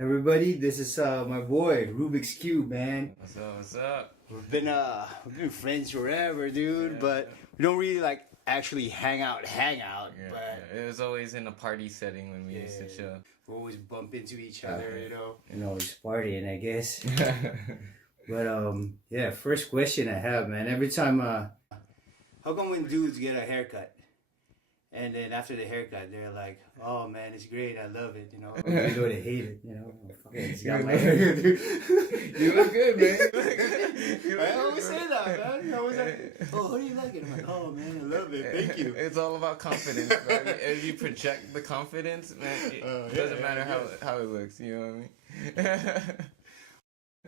Everybody, this is my boy Rubix Qube, man. What's up? What's up? We've been friends forever, dude. But we don't really like actually hang out. But it was always in a party setting when we used to chill. we always bump into each other, you know. And always partying, I guess. But yeah. First question I have, man. Every time, how come when dudes get a haircut, and then after the haircut, they're like, "Oh man, it's great. I love it." You know, they go to hate it. You know, it's got my hair, dude. You look good, man. I always say that, man. I always like, "Oh, how do you like it?" I'm like, "Oh man, I love it. Thank you." It's all about confidence, bro. If you project the confidence, man, it doesn't matter how it looks. You know what I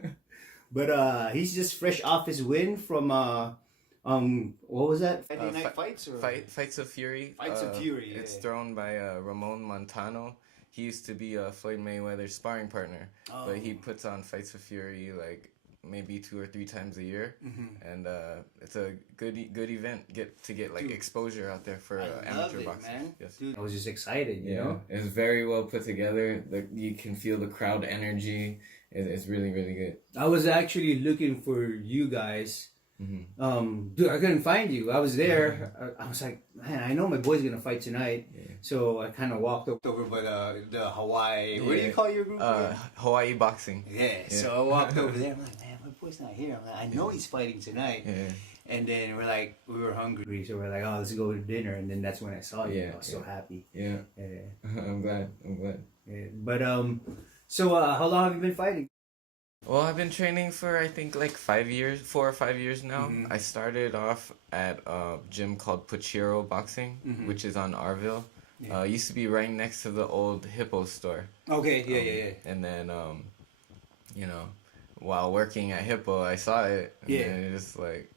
mean? But he's just fresh off his win from what was that? Friday Night Fights or Fights of Fury. Fights of Fury. It's thrown by Ramon Montano. He used to be Floyd Mayweather's sparring partner, but he puts on Fights of Fury like maybe 2 or 3 times a year, and it's a good event. Get like exposure out there for amateur boxing. Man. Yes, dude, I was just excited. You know, it's very well put together. You can feel the crowd energy. It's really good. I was actually looking for you guys. Dude, I couldn't find you. I was there. I was like, man, I know my boy's gonna fight tonight. So I kind of walked over by the Hawaii. What do you call your group? Hawaii Boxing. Yeah. So I walked over there. I'm like, man, my boy's not here. I'm like, I know he's fighting tonight. And then we were hungry, so we're like, oh, let's go to dinner. And then that's when I saw you. I was so happy. Yeah. I'm glad. Yeah. But so how long have you been fighting? Well, I've been training for I think like 4 or 5 years now. I started off at a gym called Puchiro Boxing, which is on Arville. It used to be right next to the old Hippo store. Okay, yeah. And then, you know, while working at Hippo, I saw it. And it just like,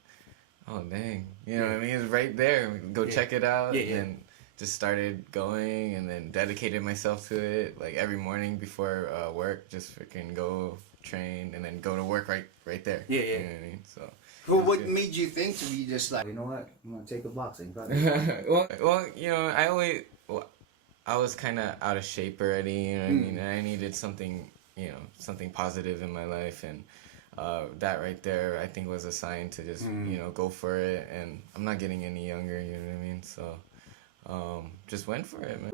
oh dang, you know what I mean? It's right there. Go check it out. And just started going, and then dedicated myself to it. Like every morning before work, just freaking go train, and then go to work right there. You know what I mean? So. Well, what made you think to be just like, you know what, I'm gonna take a boxing class? well, you know, I was kind of out of shape already. You know what I mean? And I needed something, you know, something positive in my life, and that right there, I think, was a sign to just, you know, go for it. And I'm not getting any younger. You know what I mean? So. Just went for it, man.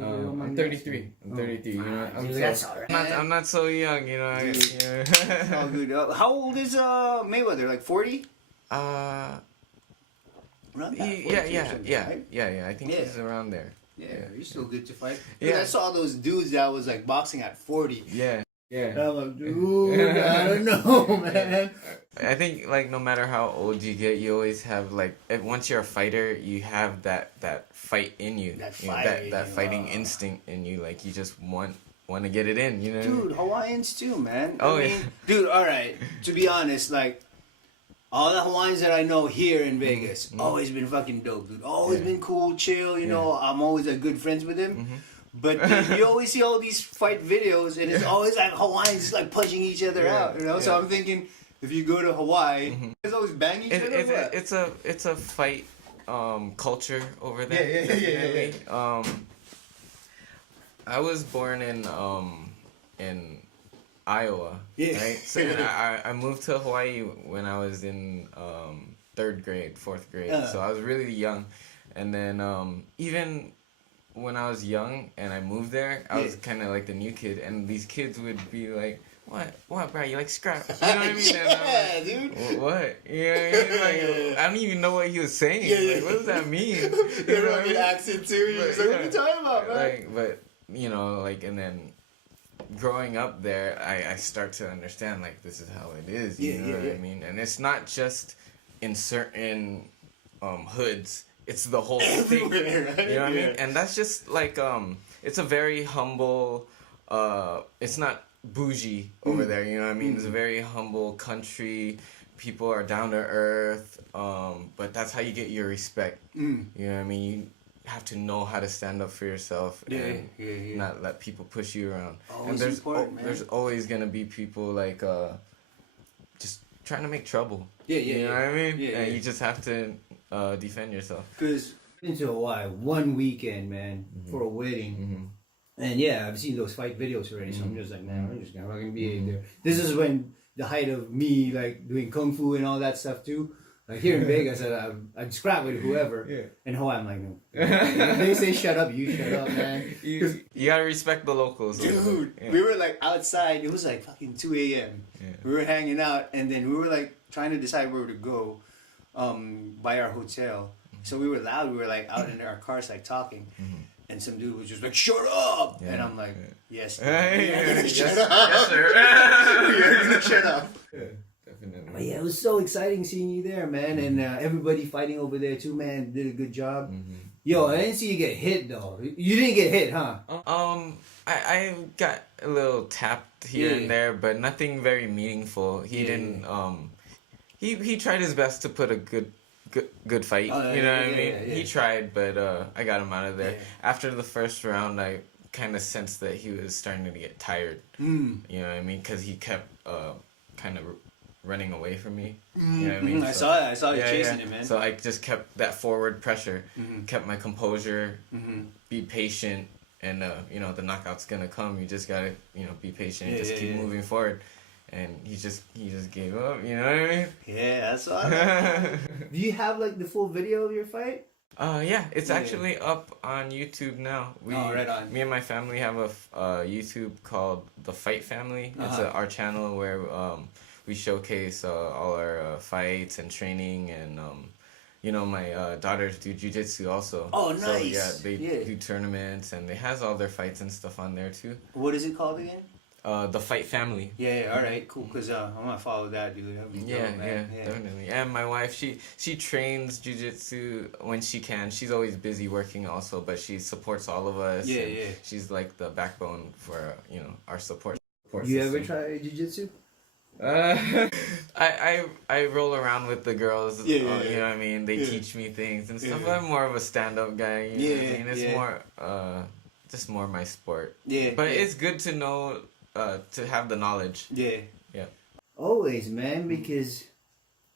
I'm 33. I'm 33. You know, I'm not so young. You know. Oh, good. How old is Mayweather? Like 40? Yeah. I think he's around there. Yeah, he's still good to fight. I saw those dudes that was like boxing at 40. Yeah. And I'm like, dude, I don't know, man. I think like no matter how old you get, you always have like once you're a fighter, you have that fight in you. That fighting instinct in you. Like you just want to get it in. You know. Dude, Hawaiians too, man. Oh I mean, dude. All right. To be honest, like all the Hawaiians that I know here in Vegas, always been fucking dope, dude. Always been cool, chill. You know, I'm always like good friends with them. But you always see all these fight videos, and it's always like Hawaiians like punching each other out, you know. So I'm thinking, if you go to Hawaii, it's always bang each other. It's a fight culture over there. Yeah. I was born in Iowa, right? So and I moved to Hawaii when I was in 3rd grade, 4th grade. So I was really young, and then even when I was young and I moved there, I was kind of like the new kid, and these kids would be like, what, bro? You like scrap? You know what I mean? Dude. What? Yeah, like, I don't even know what he was saying. Like, what does that mean? You know what I mean? Accent too. You're like, what are you talking about, man? Like, but you know, like, and then growing up there, I start to understand like this is how it is. You know what I mean? And it's not just in certain hoods. It's the whole thing, right? You know what I mean? And that's just like, it's a very humble, it's not bougie over there, you know what I mean? It's a very humble country, people are down to earth, but that's how you get your respect, you know what I mean? You have to know how to stand up for yourself and not let people push you around. And there's always gonna be people like, just trying to make trouble, you know what I mean? And you just have to defend yourself. Because into Hawaii 1 weekend, man, for a wedding, And yeah, I've seen those fight videos already, so I'm just like, man, I'm just gonna fucking be there. This is when the height of me like doing kung fu and all that stuff too. Like here in Vegas, I'd scrap with whoever. In Hawaii, I'm like, no. If they say shut up, you shut up, man. You gotta respect the locals. Dude, we were like outside. It was like fucking 2 a.m. We were hanging out, and then we were like trying to decide where to go, by our hotel. So we were loud. We were like out in our cars, like talking. And some dude was just like, shut up! And I'm like, yes, you're gonna shut up. Yes, sir. You're gonna shut up. Definitely. But yeah, it was so exciting seeing you there, man. And everybody fighting over there too, man. Did a good job. Yo, I didn't see you get hit, though. You didn't get hit, huh? I got a little tapped here and there, but nothing very meaningful. He didn't, he tried his best to put a good fight, you know what I mean? He tried, but I got him out of there. After the first round, I kind of sensed that he was starting to get tired, you know what I mean? Because he kept kind of running away from me, you know what I mean? I saw you chasing him, man. So I just kept that forward pressure, kept my composure, be patient, and you know, the knockout's gonna come. You just gotta, you know, be patient, just keep moving forward. And he just gave up, you know what I mean? Yeah, that's awesome. Do you have like the full video of your fight? Yeah, it's actually up on YouTube now. Right on. Me and my family have a YouTube called The Fight Family. It's our channel where we showcase all our fights and training, and you know, my daughters do jiu-jitsu also. Oh, nice. So yeah, they do tournaments, and they has all their fights and stuff on there too. What is it called again? The Fight Family. Yeah, all right, cool. Cause I'm gonna follow that, dude. That'd be dope, man. Yeah, definitely. And my wife, she trains jiu-jitsu when she can. She's always busy working also, but she supports all of us. Yeah, yeah. She's like the backbone for, you know, our support. You ever try jiu-jitsu? I roll around with the girls. You know what I mean? They teach me things and stuff. I'm more of a stand-up guy. You know what I mean? It's more just more my sport. Yeah. But it's good to know. To have the knowledge. Yeah. Always, man, because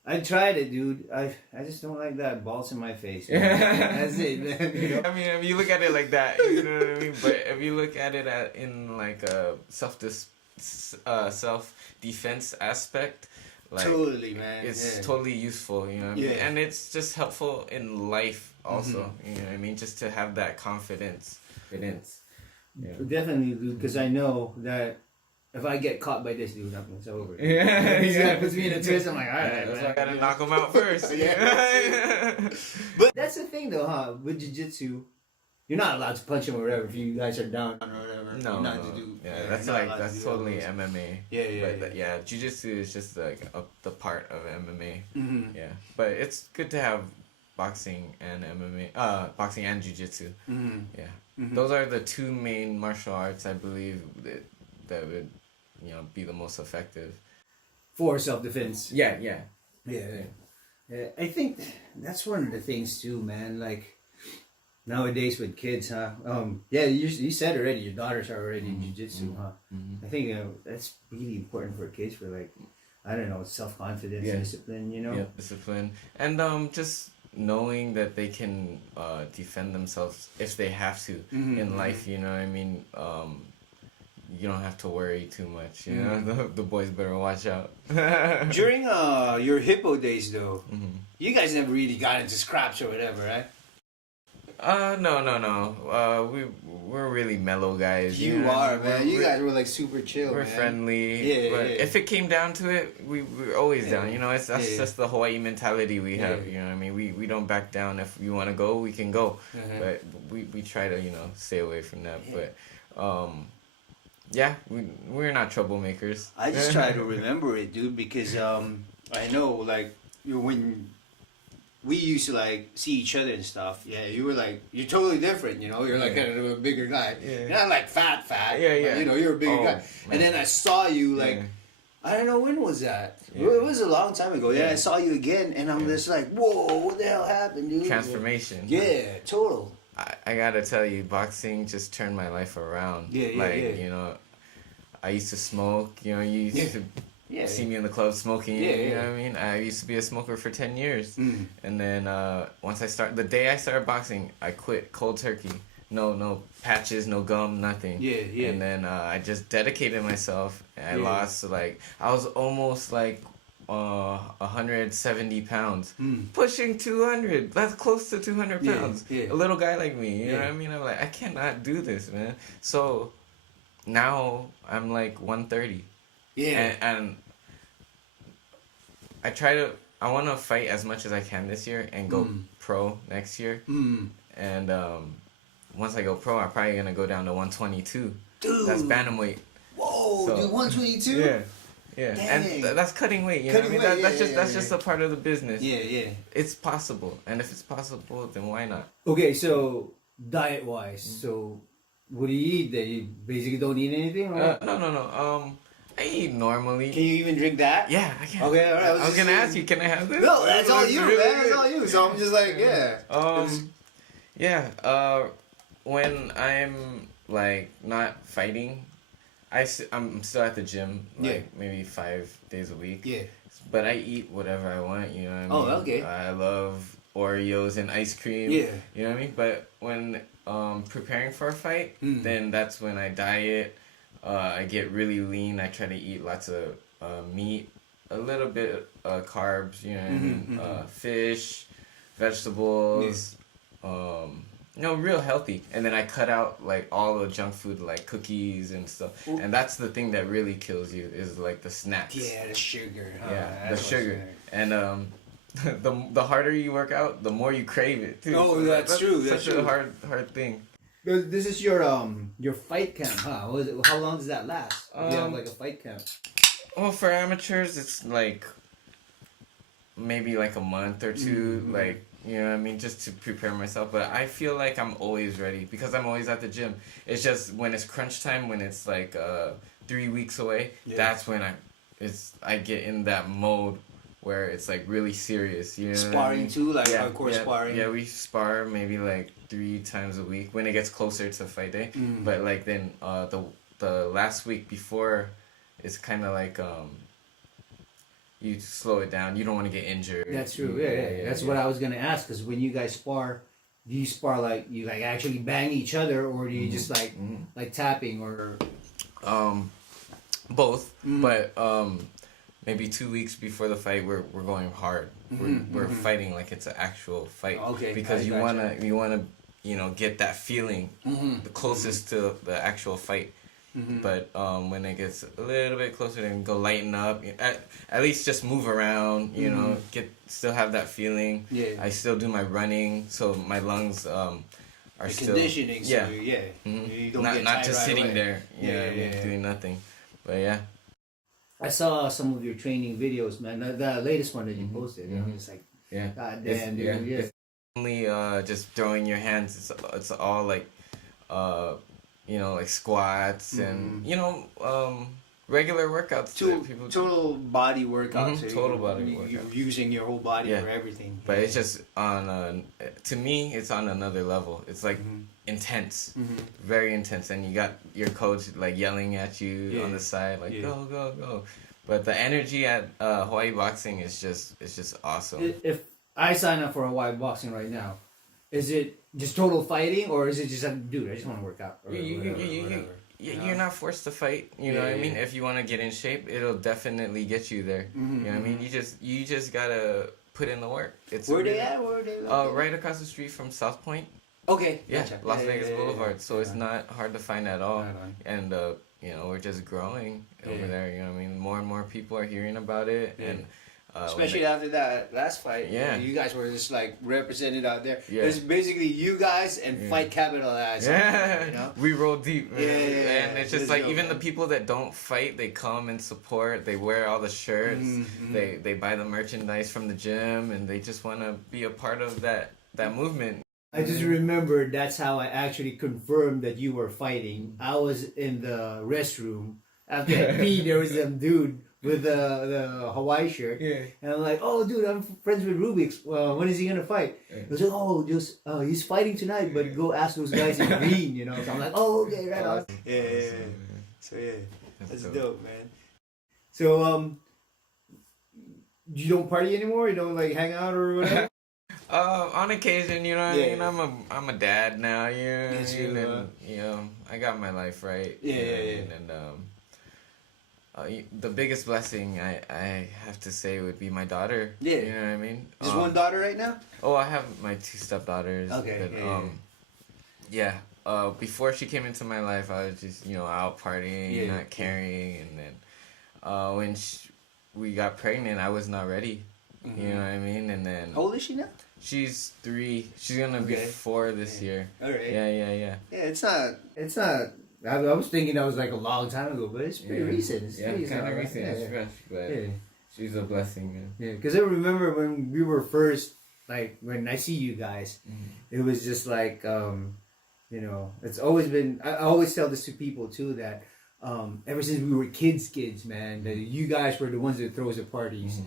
I tried it, dude. I just don't like that balls in my face. That's it, man. You know? I mean, if you look at it like that, you know what I mean. But if you look at it in like a self-defense aspect, like totally, man, it's totally useful. You know what I mean? And it's just helpful in life also. You know what I mean? Just to have that confidence. Definitely, dude. Because I know that. If I get caught by this dude, it's over. This guy puts me in a twist. I'm like, all right, that's why I gotta knock him out first. But that's the thing, though, huh? With jiu-jitsu, you're not allowed to punch him or whatever if you guys are down or whatever. That's totally MMA. Yeah, jiu-jitsu is just like the part of MMA. Yeah, but it's good to have boxing and MMA, boxing and jiu-jitsu. Yeah, those are the two main martial arts I believe that would, you know, be the most effective for self-defense. Yeah. I think that's one of the things too, man. Like nowadays with kids, huh? You said already your daughters are already in jiu-jitsu, huh? I think that's really important for kids, for like, I don't know, self-confidence, discipline, you know? Yeah, discipline. And just knowing that they can defend themselves if they have to in life, you know what I mean? You don't have to worry too much, you know? The boys better watch out. During your hippo days, though, you guys never really got into scraps or whatever, right? No. We're really mellow guys. You are, man. You guys were like super chill. We're friendly. But if it came down to it, we're always down. You know, that's just the Hawaii mentality we have. You know what I mean? We don't back down. If we want to go, we can go. But we try to, you know, stay away from that. But we're not troublemakers. I just try to remember it, dude, because I know, like, when we used to like see each other and stuff. Yeah, you were like, you're totally different, you know. You're like kind of a bigger guy. You're not like fat. Yeah. You know, you're a bigger guy. Man. And then I saw you like, I don't know, when was that? It was a long time ago. Then I saw you again, and I'm just like, whoa, what the hell happened, dude? Transformation. Yeah, total. I gotta tell you, boxing just turned my life around. You know, I used to smoke. You know, you used to see me in the club smoking. You know what I mean? I used to be a smoker for 10 years. And then the day I started boxing, I quit cold turkey. no patches, no gum, nothing. Yeah. And then I just dedicated myself, and I lost like I was almost like 170 pounds, pushing 200. That's close to 200 pounds. Yeah. A little guy like me, you know what I mean? I'm like, I cannot do this, man. So now I'm like 130. Yeah. And I want to fight as much as I can this year and go pro next year. And once I go pro, I'm probably gonna go down to 122. Dude. That's bantamweight. Whoa, So, dude, 122? Yeah. Dang. And that's cutting weight, you know what I mean? That's just a part of the business. Yeah. It's possible. And if it's possible, then why not? Okay, so diet-wise, so what do you eat then? You basically don't eat anything? Or? No. I eat normally. Can you even drink that? Yeah, I can. Okay, all right. I was gonna ask you, can I have this? No, that's all you, man. That's all you. So I'm just like, when I'm like not fighting, I'm still at the gym like maybe 5 days a week. Yeah. But I eat whatever I want, you know what I mean? Oh, okay. I love Oreos and ice cream. Yeah. You know what I mean? But when preparing for a fight, then that's when I diet. I get really lean. I try to eat lots of meat, a little bit carbs, you know what I mean? Fish, vegetables, real healthy. And then I cut out like all the junk food, like cookies and stuff. Ooh. And that's the thing that really kills you is like the snacks. Yeah, the sugar. Yeah, the sugar. And the harder you work out, the more you crave it too. Oh, that's true. That's such a hard thing. This is your fight camp, huh? How long does that last? You have like a fight camp. Well, for amateurs, it's like maybe like a month or two, like, you know what I mean, just to prepare myself. But I feel like I'm always ready because I'm always at the gym. It's just when it's crunch time, when it's like 3 weeks away, that's when I get in that mode where it's like really serious. You know sparring what I mean? too, like hardcore sparring. Yeah, we spar maybe like 3 times a week when it gets closer to fight day. But like then the last week before, it's kind of like you slow it down. You don't want to get injured. That's true. Yeah. That's what I was gonna ask. Because when you guys spar, do you spar like you like actually bang each other, or do you just like tapping or? Both, but maybe 2 weeks before the fight, we're going hard. We're fighting like it's an actual fight. Okay. Because you wanna get that feeling the closest to the actual fight. But when it gets a little bit closer, then go lighten up. At least just move around. You know, still have that feeling. Yeah. I still do my running, so my lungs are still conditioning. So you don't get not just right sitting away. there. Doing nothing. But yeah. I saw some of your training videos, man. The latest one that you posted, you know, it's like, God damn, dude, It's only just throwing your hands. It's all like, like squats and regular workouts. Total body workouts. Total body workouts. You're using your whole body for everything. But it's just to me, it's on another level. It's like intense, very intense, and you got your coach like yelling at you on the side, like go. But the energy at Hawaii Boxing is just awesome. If I sign up for Hawaii Boxing right now, is it just total fighting, or is it just like, dude, I just want to work out? You're not forced to fight. You know what I mean? If you want to get in shape, it'll definitely get you there. You know what I mean? You just gotta put in the work. Where they at? Right across the street from South Point. Okay. Yeah, gotcha. Las Vegas Boulevard. So it's not hard to find at all. And we're just growing over there. You know what I mean? More and more people are hearing about it, and especially after that last fight. Yeah, you guys were just like represented out there. Yeah. It's basically you guys and Fight Capital as yeah. You know? We roll deep, man. And it's just like even the people that don't fight, they come and support. They wear all the shirts. They buy the merchandise from the gym, and they just want to be a part of that movement. I just remember that's how I actually confirmed that you were fighting. I was in the restroom after I peed. There was some dude with the Hawaii shirt, and I'm like, "Oh, dude, I'm friends with Rubix. When is he gonna fight?" He was like, "Oh, he's fighting tonight, but go ask those guys in green, you know." So I'm like, "Oh, okay, right on." Yeah. So that's dope, man. So you don't party anymore? You don't like hang out or whatever? On occasion, you know what I Yeah. mean? I'm a dad now, you know what I Yes, mean? you are. And, you know, I got my life right. Yeah, you know yeah, what I yeah. mean? And the biggest blessing I have to say would be my daughter. Yeah. You know what I mean? Just one daughter right now? Oh, I have my 2 stepdaughters. Okay, But, yeah. Before she came into my life, I was just, you know, out partying, not caring. And then when we got pregnant, I was not ready. Mm-hmm. You know what I mean? And then... How old is she now? She's 3. She's gonna be 4 this year. All right. Yeah. Yeah, it's not. I was thinking that was like a long time ago, but it's pretty recent. It's kind of recent. It's fresh, but she's a blessing, man. Yeah, because I remember when we were first, like, when I see you guys, it was just like, you know, it's always been, I always tell this to people too, that ever since we were kids, man, that you guys were the ones that throws the parties.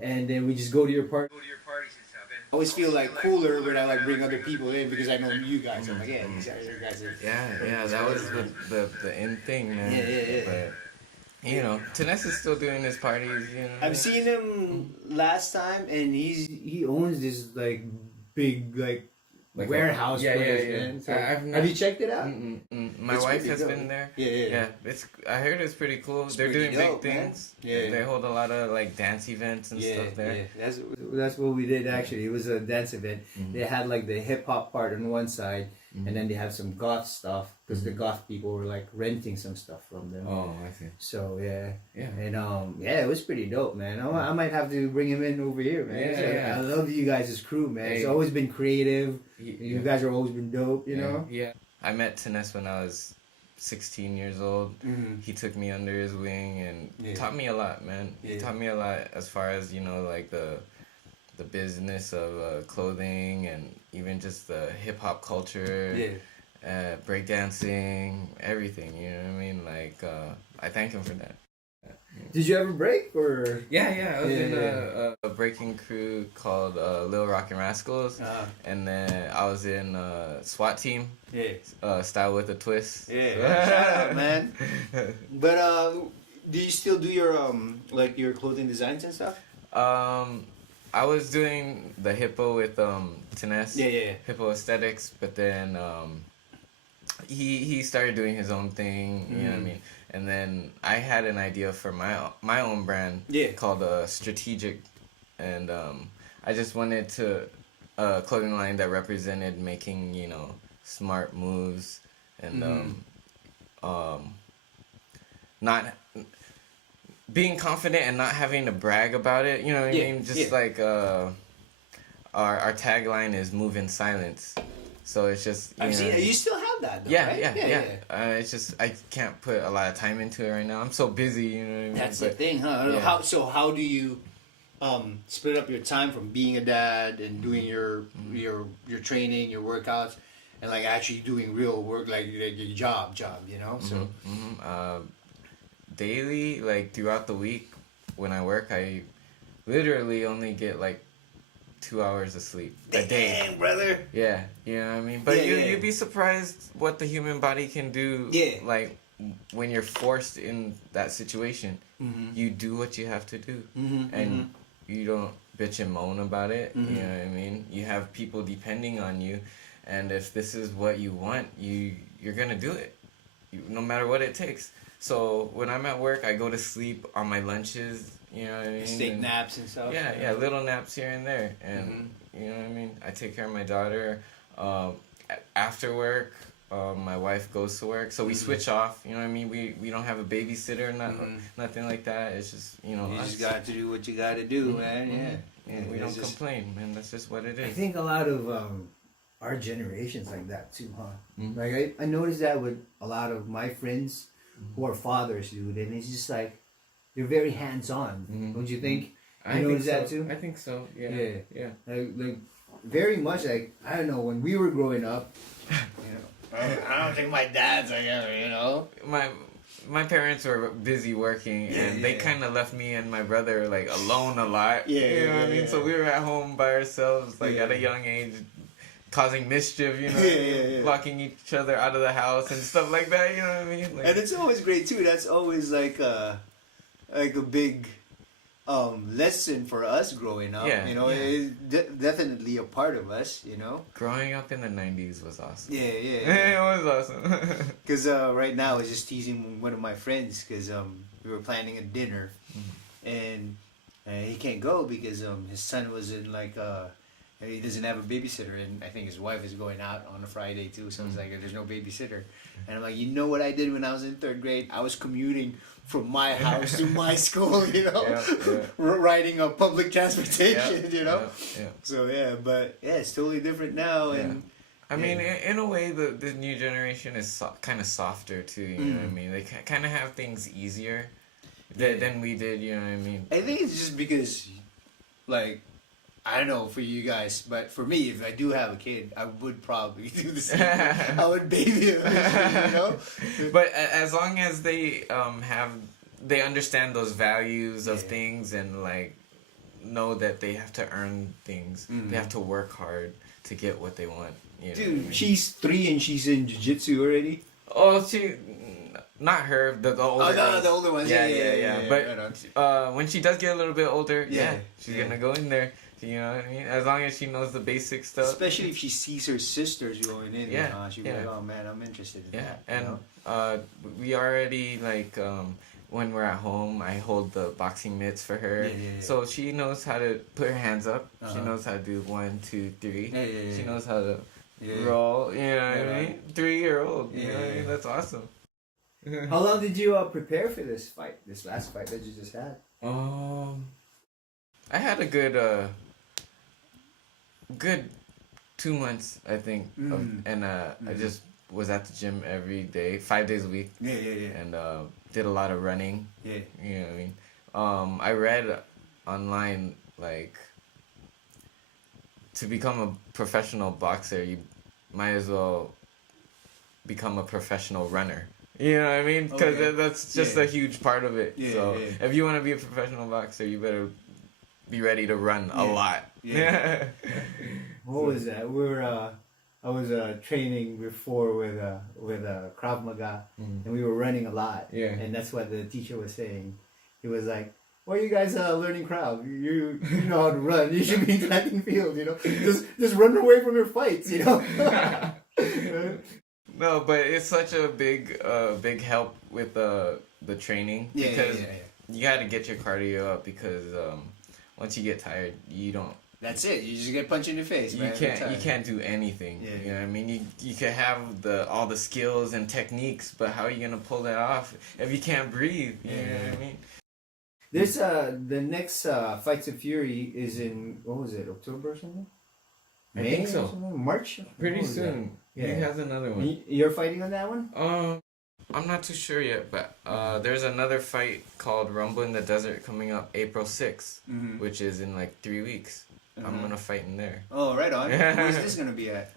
And then we just go to your parties and stuff. I always feel like cooler when I like bring other people in because I know you guys. I'm like, yeah, these guys are... Yeah, that was the end thing, man. Yeah. But, you know, Tinez is still doing his parties, you know. I've seen him last time, and he owns this like big like warehouse place, man. So, have you checked it out? My wife has been there. Yeah. I heard it's pretty cool. They're doing big things. Yeah. They hold a lot of like dance events and stuff there. Yeah. That's what we did actually. It was a dance event. They had like the hip hop part on one side, and then they have some goth stuff because the goth people were like renting some stuff from them. Oh, I see. So yeah. And it was pretty dope, man. I might have to bring him in over here, man. Yeah. I love you guys' crew, man. It's always been creative. You guys have always been dope, you know? Yeah. I met Tinez when I was 16 years old. He took me under his wing and taught me a lot, man. He taught me a lot as far as, you know, like the business of clothing and even just the hip-hop culture, breakdancing, everything, you know what I mean? Like, I thank him for that. Did you ever break or? Yeah. I was in a breaking crew called Lil Rockin' Rascals, and then I was in SWAT team. Style with a twist. Yeah, shout out, man. But do you still do your like your clothing designs and stuff? I was doing the Hippo with Tinez. Yeah. Hippo aesthetics, but then he started doing his own thing. You know what I mean? And then I had an idea for my own brand called Strategic, and I just wanted a clothing line that represented making, you know, smart moves and not being confident and not having to brag about it. You know what I mean? Just like our tagline is "Move in silence." So it's just you still have that though, yeah, right? Yeah. It's just I can't put a lot of time into it right now. I'm so busy, you know what I mean? That's the thing, huh? Yeah. How do you split up your time from being a dad and doing your training, your workouts, and like actually doing real work, like your job, you know? So daily, like throughout the week when I work, I literally only get like 2 hours of sleep a day. Damn, brother. Yeah, you know what I mean? But you'd be surprised what the human body can do. Yeah. Like, when you're forced in that situation, you do what you have to do. And you don't bitch and moan about it. You know what I mean? You have people depending on you. And if this is what you want, you're going to do it. No matter what it takes. So, when I'm at work, I go to sleep on my lunches. You know what I mean? Take naps and stuff. Yeah, little naps here and there. And, you know what I mean? I take care of my daughter. After work, my wife goes to work. So we switch off. You know what I mean? We don't have a babysitter, nothing like that. It's just, you know, you just got to do what you got to do, man. Yeah, we don't complain, man. That's just what it is. I think a lot of our generation's like that too, huh? Like, I noticed that with a lot of my friends who are fathers, dude. And it's just like, you're very hands-on, don't you think? You notice that too? I think so. Yeah. Like very much like, I don't know, when we were growing up, you know, I don't think my dad's like ever, you know. My parents were busy working, and they kind of left me and my brother like alone a lot. You know what I mean? So we were at home by ourselves, like at a young age, causing mischief, you know, locking each other out of the house and stuff like that. You know what I mean? Like, and it's always great too. That's always like a big lesson for us growing up. Yeah, You know, yeah. it's definitely a part of us. You know. Growing up in the 90s was awesome. Yeah, yeah. It was awesome. Because right now I was just teasing one of my friends because we were planning a dinner, and he can't go because his son was in like he doesn't have a babysitter, and I think his wife is going out on a Friday too. So it's like there's no babysitter, and I'm like, you know what I did when I was in 3rd grade? I was commuting from my house to my school, you know, riding a public transportation, you know. So yeah, but yeah, it's totally different now, and. I mean, in a way, the new generation is kind of softer too. You know what I mean? They kind of have things easier than we did. You know what I mean? I think it's just because, like, I don't know for you guys, but for me, if I do have a kid, I would probably do the same thing. I would baby him, you know. But as long as they they understand those values of things and like know that they have to earn things, they have to work hard to get what they want. You know Dude, what I mean? she's 3 and she's in jiu-jitsu already. Oh, not her, the older ones. Oh, the older ones. Yeah. But right when she does get a little bit older, Yeah, she's yeah. gonna go in there. You know what I mean? As long as she knows the basic stuff. Especially if she sees her sisters going in. Yeah, She'll be like, oh man, I'm interested in that. And you know? we already like when we're at home, I hold the boxing mitts for her, so she knows how to put her hands up. She knows how to do 1, 2, 3. She knows how to roll. You know what I mean? 3-year-old. You know what I mean? That's awesome. How long did you prepare for this fight? This last fight that you just had? I had a good 2 months, I think, and I just was at the gym every day, 5 days a week. And did a lot of running. You know what I mean? I read online like to become a professional boxer, you might as well become a professional runner. You know what I mean? Because that's just a huge part of it. If you want to be a professional boxer, you better be ready to run a lot. What was that? I was training before with Krav Maga, and we were running a lot. And that's what the teacher was saying. He was like, "Why are you guys learning Krav? You know how to run. You should be in track and field. You know, just run away from your fights. You know." No, but it's such a big help with the training because you got to get your cardio up because once you get tired, you don't. That's it. You just get punched in the face. You can't do anything. You know what I mean? You can have all the skills and techniques, but how are you gonna pull that off if you can't breathe? You know what I mean? There's the next Fights of Fury is in, what was it, October or something? I think so. March? Pretty soon. He has another one. You're fighting on that one? I'm not too sure yet, but there's another fight called Rumble in the Desert coming up April 6th, which is in like 3 weeks. I'm gonna fight in there. Oh, right on. Where's this gonna be at?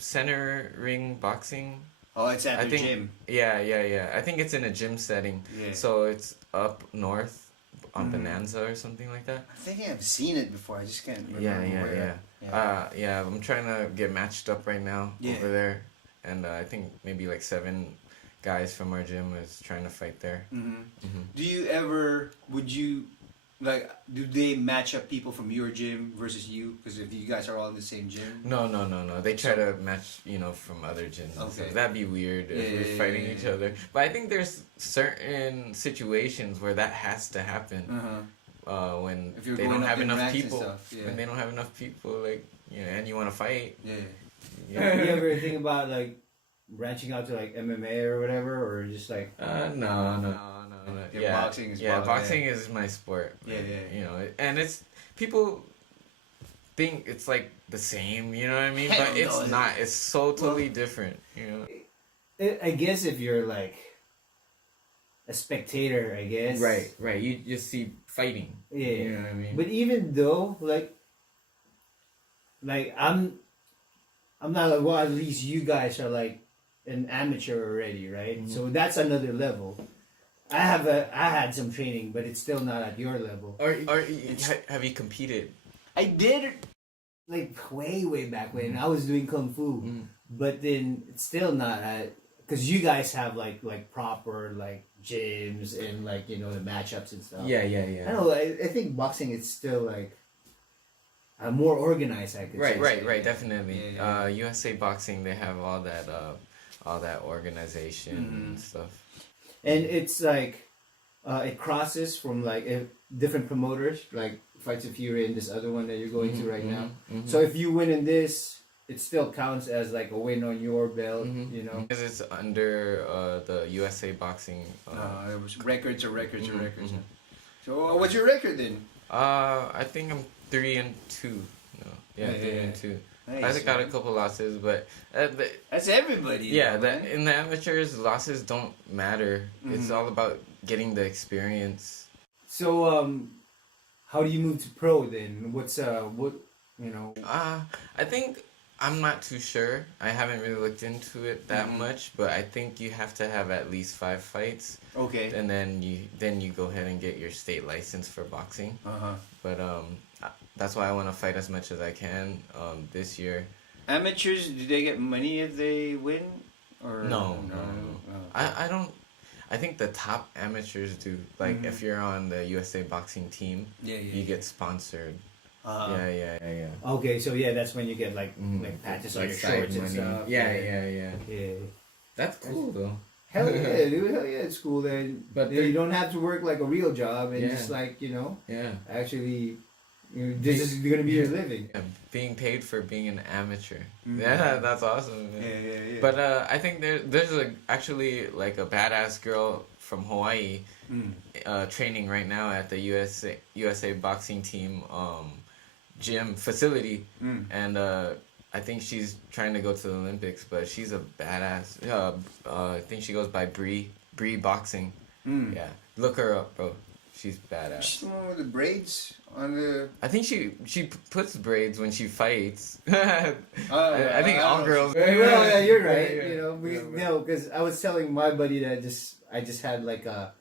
Center Ring Boxing. Oh, it's at the gym. Yeah. I think it's in a gym setting. So it's up north on Bonanza or something like that. I think I've seen it before. I just can't remember Yeah. I'm trying to get matched up right now over there, and I think maybe like 7 guys from our gym is trying to fight there. Do you do they match up people from your gym versus you? Because if you guys are all in the same gym? No. They try to match, from other gyms. Okay. So that'd be weird if we're fighting each other. But I think there's certain situations where that has to happen. When they don't have enough people. When they don't have enough people, like, and you want to fight. You ever think about like branching out to like MMA or whatever, or just like? No. Boxing is boxing is my sport. And it's people think it's like the same, you know what I mean? But it's not. It's so totally different, I guess if you're like a spectator, I guess. Right. You just see fighting. You know what I mean? But even though like I'm not like, well, at least you guys are like an amateur already, right? So that's another level. I had some training, but it's still not at your level. Have you competed? I did, like way back when I was doing kung fu, but then it's still not at, because you guys have like proper like gyms and like the matchups and stuff. Yeah. I don't know. I think boxing is still like more organized. I could say. Right. Definitely. Yeah. USA Boxing, they have all that organization and stuff. And it's like it crosses from like different promoters, like Fights of Fury and this other one that you're going to right now. So if you win in this, it still counts as like a win on your belt, Because it's under the USA Boxing. It was records. So what's your record then? I think I'm 3-2. No, 3-2. Nice, I got a couple losses, but that's everybody. Yeah, though, man. in the amateurs, losses don't matter. It's all about getting the experience. So how do you move to pro then? What's I think I'm not too sure. I haven't really looked into it that much, but I think you have to have at least 5 fights. Okay. And then you go ahead and get your state license for boxing. But that's why I want to fight as much as I can this year. Amateurs, do they get money if they win? Or no. I don't. I think the top amateurs do. Like if you're on the USA Boxing team, you get sponsored. Yeah. Okay, so that's when you get like patches on your shorts and stuff. Yeah. That's cool though. Hell yeah, dude. Hell yeah, it's cool then. But you don't have to work like a real job and just like actually. This is gonna be your living. Yeah, being paid for being an amateur. Yeah, that's awesome. Man. Yeah. But I think there's actually like a badass girl from Hawaii training right now at the USA Boxing team gym facility, and I think she's trying to go to the Olympics. But she's a badass. I think she goes by Bree Boxing. Yeah, look her up, bro. She's badass. She's the one with the braids on the. I think she puts braids when she fights. I think all girls. Well, yeah, you're right. Because I was telling my buddy that I just had like a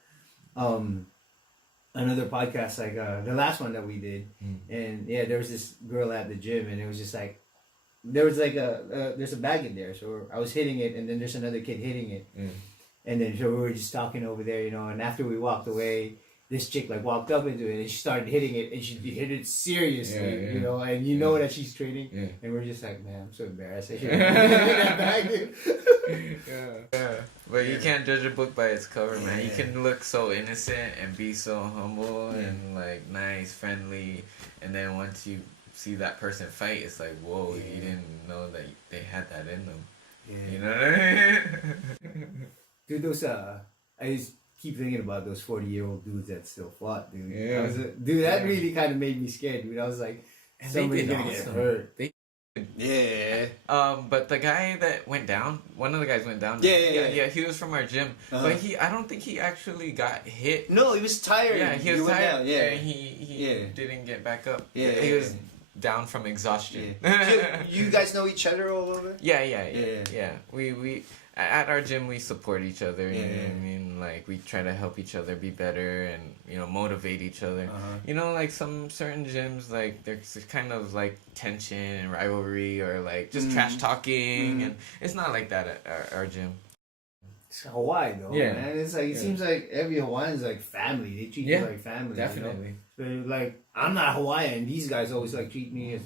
another podcast like the last one that we did, and there was this girl at the gym, and it was just like there was like there's a bag in there, so I was hitting it, and then there's another kid hitting it, and then so we were just talking over there, and after we walked away. This chick like walked up into it and she started hitting it and she hit it seriously, and that she's training, and we're just like, man, I'm so embarrassed. I should have that bag, dude. But you can't judge a book by its cover, man. You can look so innocent and be so humble and like nice, friendly, and then once you see that person fight, it's like, whoa, you didn't know that they had that in them. You know what I mean? Dude, those I just keep thinking about those 40-year-old dudes that still fought, dude. Yeah. That really kind of made me scared, dude. I was like, somebody's gonna get hurt. But the guy that went down, one of the guys went down. Yeah. He was from our gym, but I don't think he actually got hit. No, he was tired. Yeah, he was tired. And he didn't get back up. He was down from exhaustion. You guys know each other all over? Yeah. We at our gym we support each other. You know what I mean? Like we try to help each other be better and motivate each other. Like some certain gyms, like there's kind of like tension and rivalry or like just trash talking, and it's not like that at our gym. It's Hawaii though, man. It's like it seems like every Hawaiian's like family. They treat you like family. Definitely. So like I'm not Hawaiian. These guys always like treat me as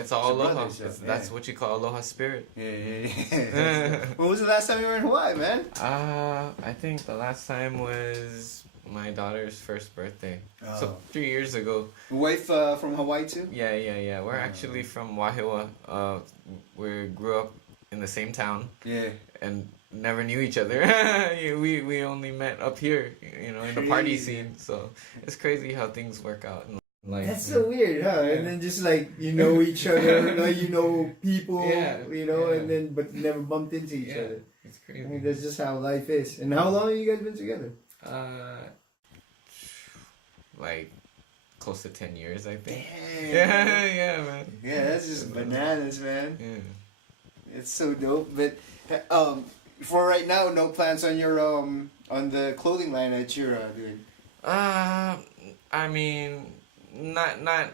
It's all aloha. That's what you call aloha spirit. Yeah. When was the last time you were in Hawaii, man? I think the last time was my daughter's first birthday. So 3 years ago. Wife from Hawaii too? Yeah. We're actually from Wahiawa. We grew up in the same town. Yeah. And never knew each other. we only met up here, in the party scene. So it's crazy how things work out in life. That's so weird, huh? Yeah. And then just like each other, people, and then but never bumped into each other. It's crazy. I mean, that's just how life is. And how long have you guys been together? Like close to 10 years, I think. Damn. Yeah, man. Yeah, that's just bananas, man. Yeah. It's so dope, but for right now, no plans on your on the clothing line that you're doing. I mean, not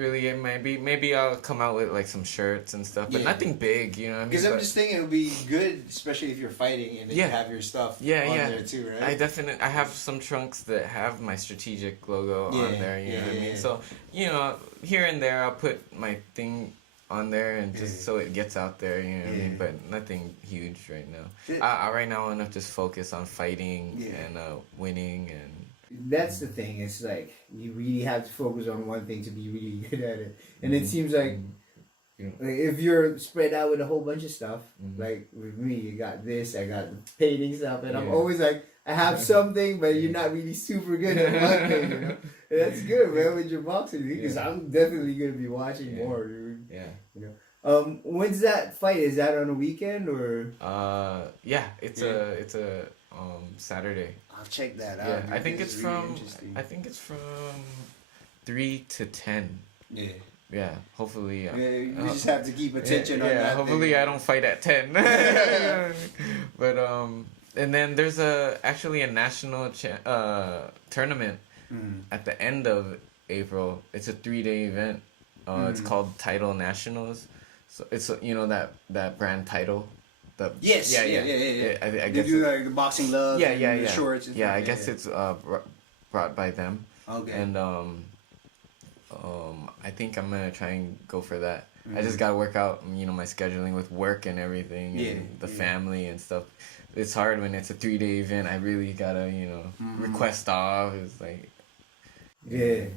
really it might be. Maybe I'll come out with like some shirts and stuff, but nothing big, you know what I mean? Because I'm just thinking it would be good, especially if you're fighting and then you have your stuff on there too, right? I have some trunks that have my strategic logo on there, you know what I mean? So, you know, here and there I'll put my thing on there and just so it gets out there, you know what I mean? But nothing huge right now. Right now I want to just focus on fighting and winning and... That's the thing. It's like you really have to focus on one thing to be really good at it. And it seems like if you're spread out with a whole bunch of stuff, like with me, you got this, I got the painting stuff, and I'm always like, I have something, but you're not really super good at one thing, you know? And that's good, man, with your boxing, because I'm definitely going to be watching more, dude. Yeah. You know? When's that fight? Is that on a weekend or? Yeah, it's a Saturday. I'll check that out. Yeah, I think it's from 3 to 10. Yeah. Yeah, hopefully. You just have to keep attention on that. Yeah, hopefully I don't fight at 10. But and then there's actually a national tournament at the end of April. It's a 3-day event. It's called Title Nationals. So it's that brand Title. Yes. Yeah. I they guess do like the boxing gloves. The shorts. And I guess it's brought by them. Okay. And I think I'm gonna try and go for that. I just gotta work out, my scheduling with work and everything, and the family and stuff. It's hard when it's a 3-day event. I really gotta, request off. It's like. If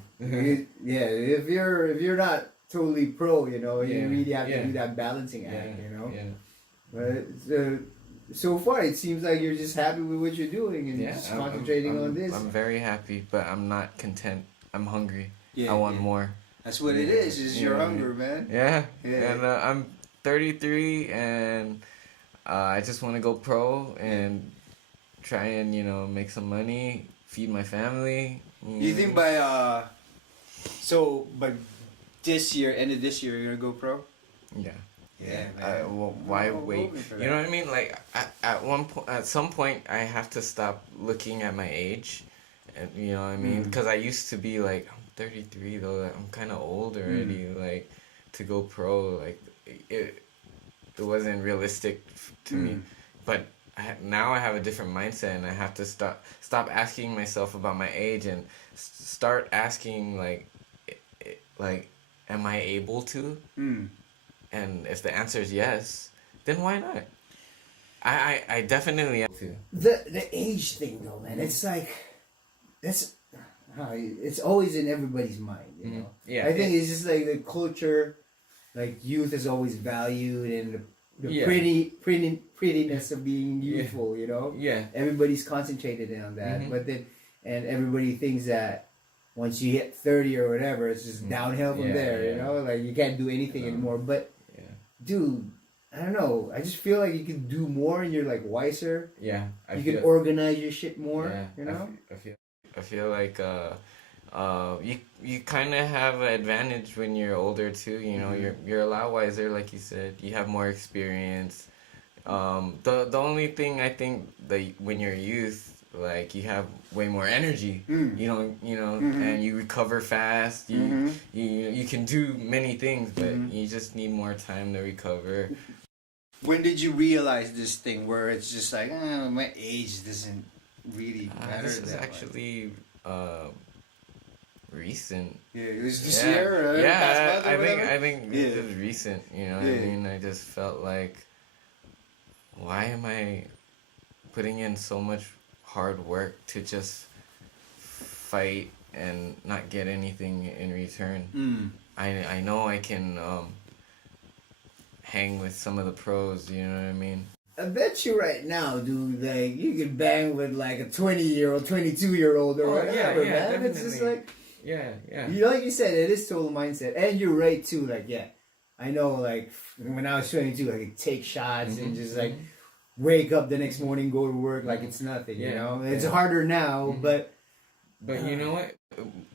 you're not totally pro, you really have to do that balancing act, Yeah. But so far, it seems like you're just happy with what you're doing and just concentrating on this. I'm very happy, but I'm not content. I'm hungry. I want more. That's what it is your hunger, man. Yeah. And I'm 33, and I just want to go pro and try and, make some money, feed my family. You think by this year, end of this year, you're going to go pro? Yeah. Yeah, man. Why wait? You know what I mean? Like at some point, I have to stop looking at my age, and you know what I mean? Because I used to be like, I'm 33 though. Like, I'm kind of old already. Like to go pro, like it wasn't realistic to me. But now I have a different mindset, and I have to stop asking myself about my age and start asking like, am I able to? And if the answer is yes, then why not? I definitely am too. The age thing though, man, it's like it's always in everybody's mind, you know. Yeah. I think it's just like the culture, like youth is always valued, and the prettiness of being youthful, you know. Yeah. Everybody's concentrated on that, but then everybody thinks that once you hit 30 or whatever, it's just downhill from there, you know. Like you can't do anything anymore, but. Dude, I don't know. I just feel like you can do more and you're like wiser. Yeah. You can organize your shit more. Yeah, you know? I feel like you kind of have an advantage when you're older too. You know, you're a lot wiser, like you said. You have more experience. The only thing I think that when you're youth, like you have way more energy, and you recover fast. You can do many things, but you just need more time to recover. When did you realize this thing where it's just like, my age doesn't really matter? This is actually recent. Yeah, it was this year. Or past month or I think this is recent. You know what I mean? I just felt like, why am I putting in so much hard work to just fight and not get anything in return? I know I can hang with some of the pros, you know what I mean? I bet you right now, dude, like you can bang with like a 20-year-old, 22-year-old or whatever, man. Definitely. It's just like yeah. Like you said, it is total mindset, and you're right too. Like I know, like when I was 22, I could take shots and just like wake up the next morning, go to work like it's nothing. You know, it's harder now, but you know what?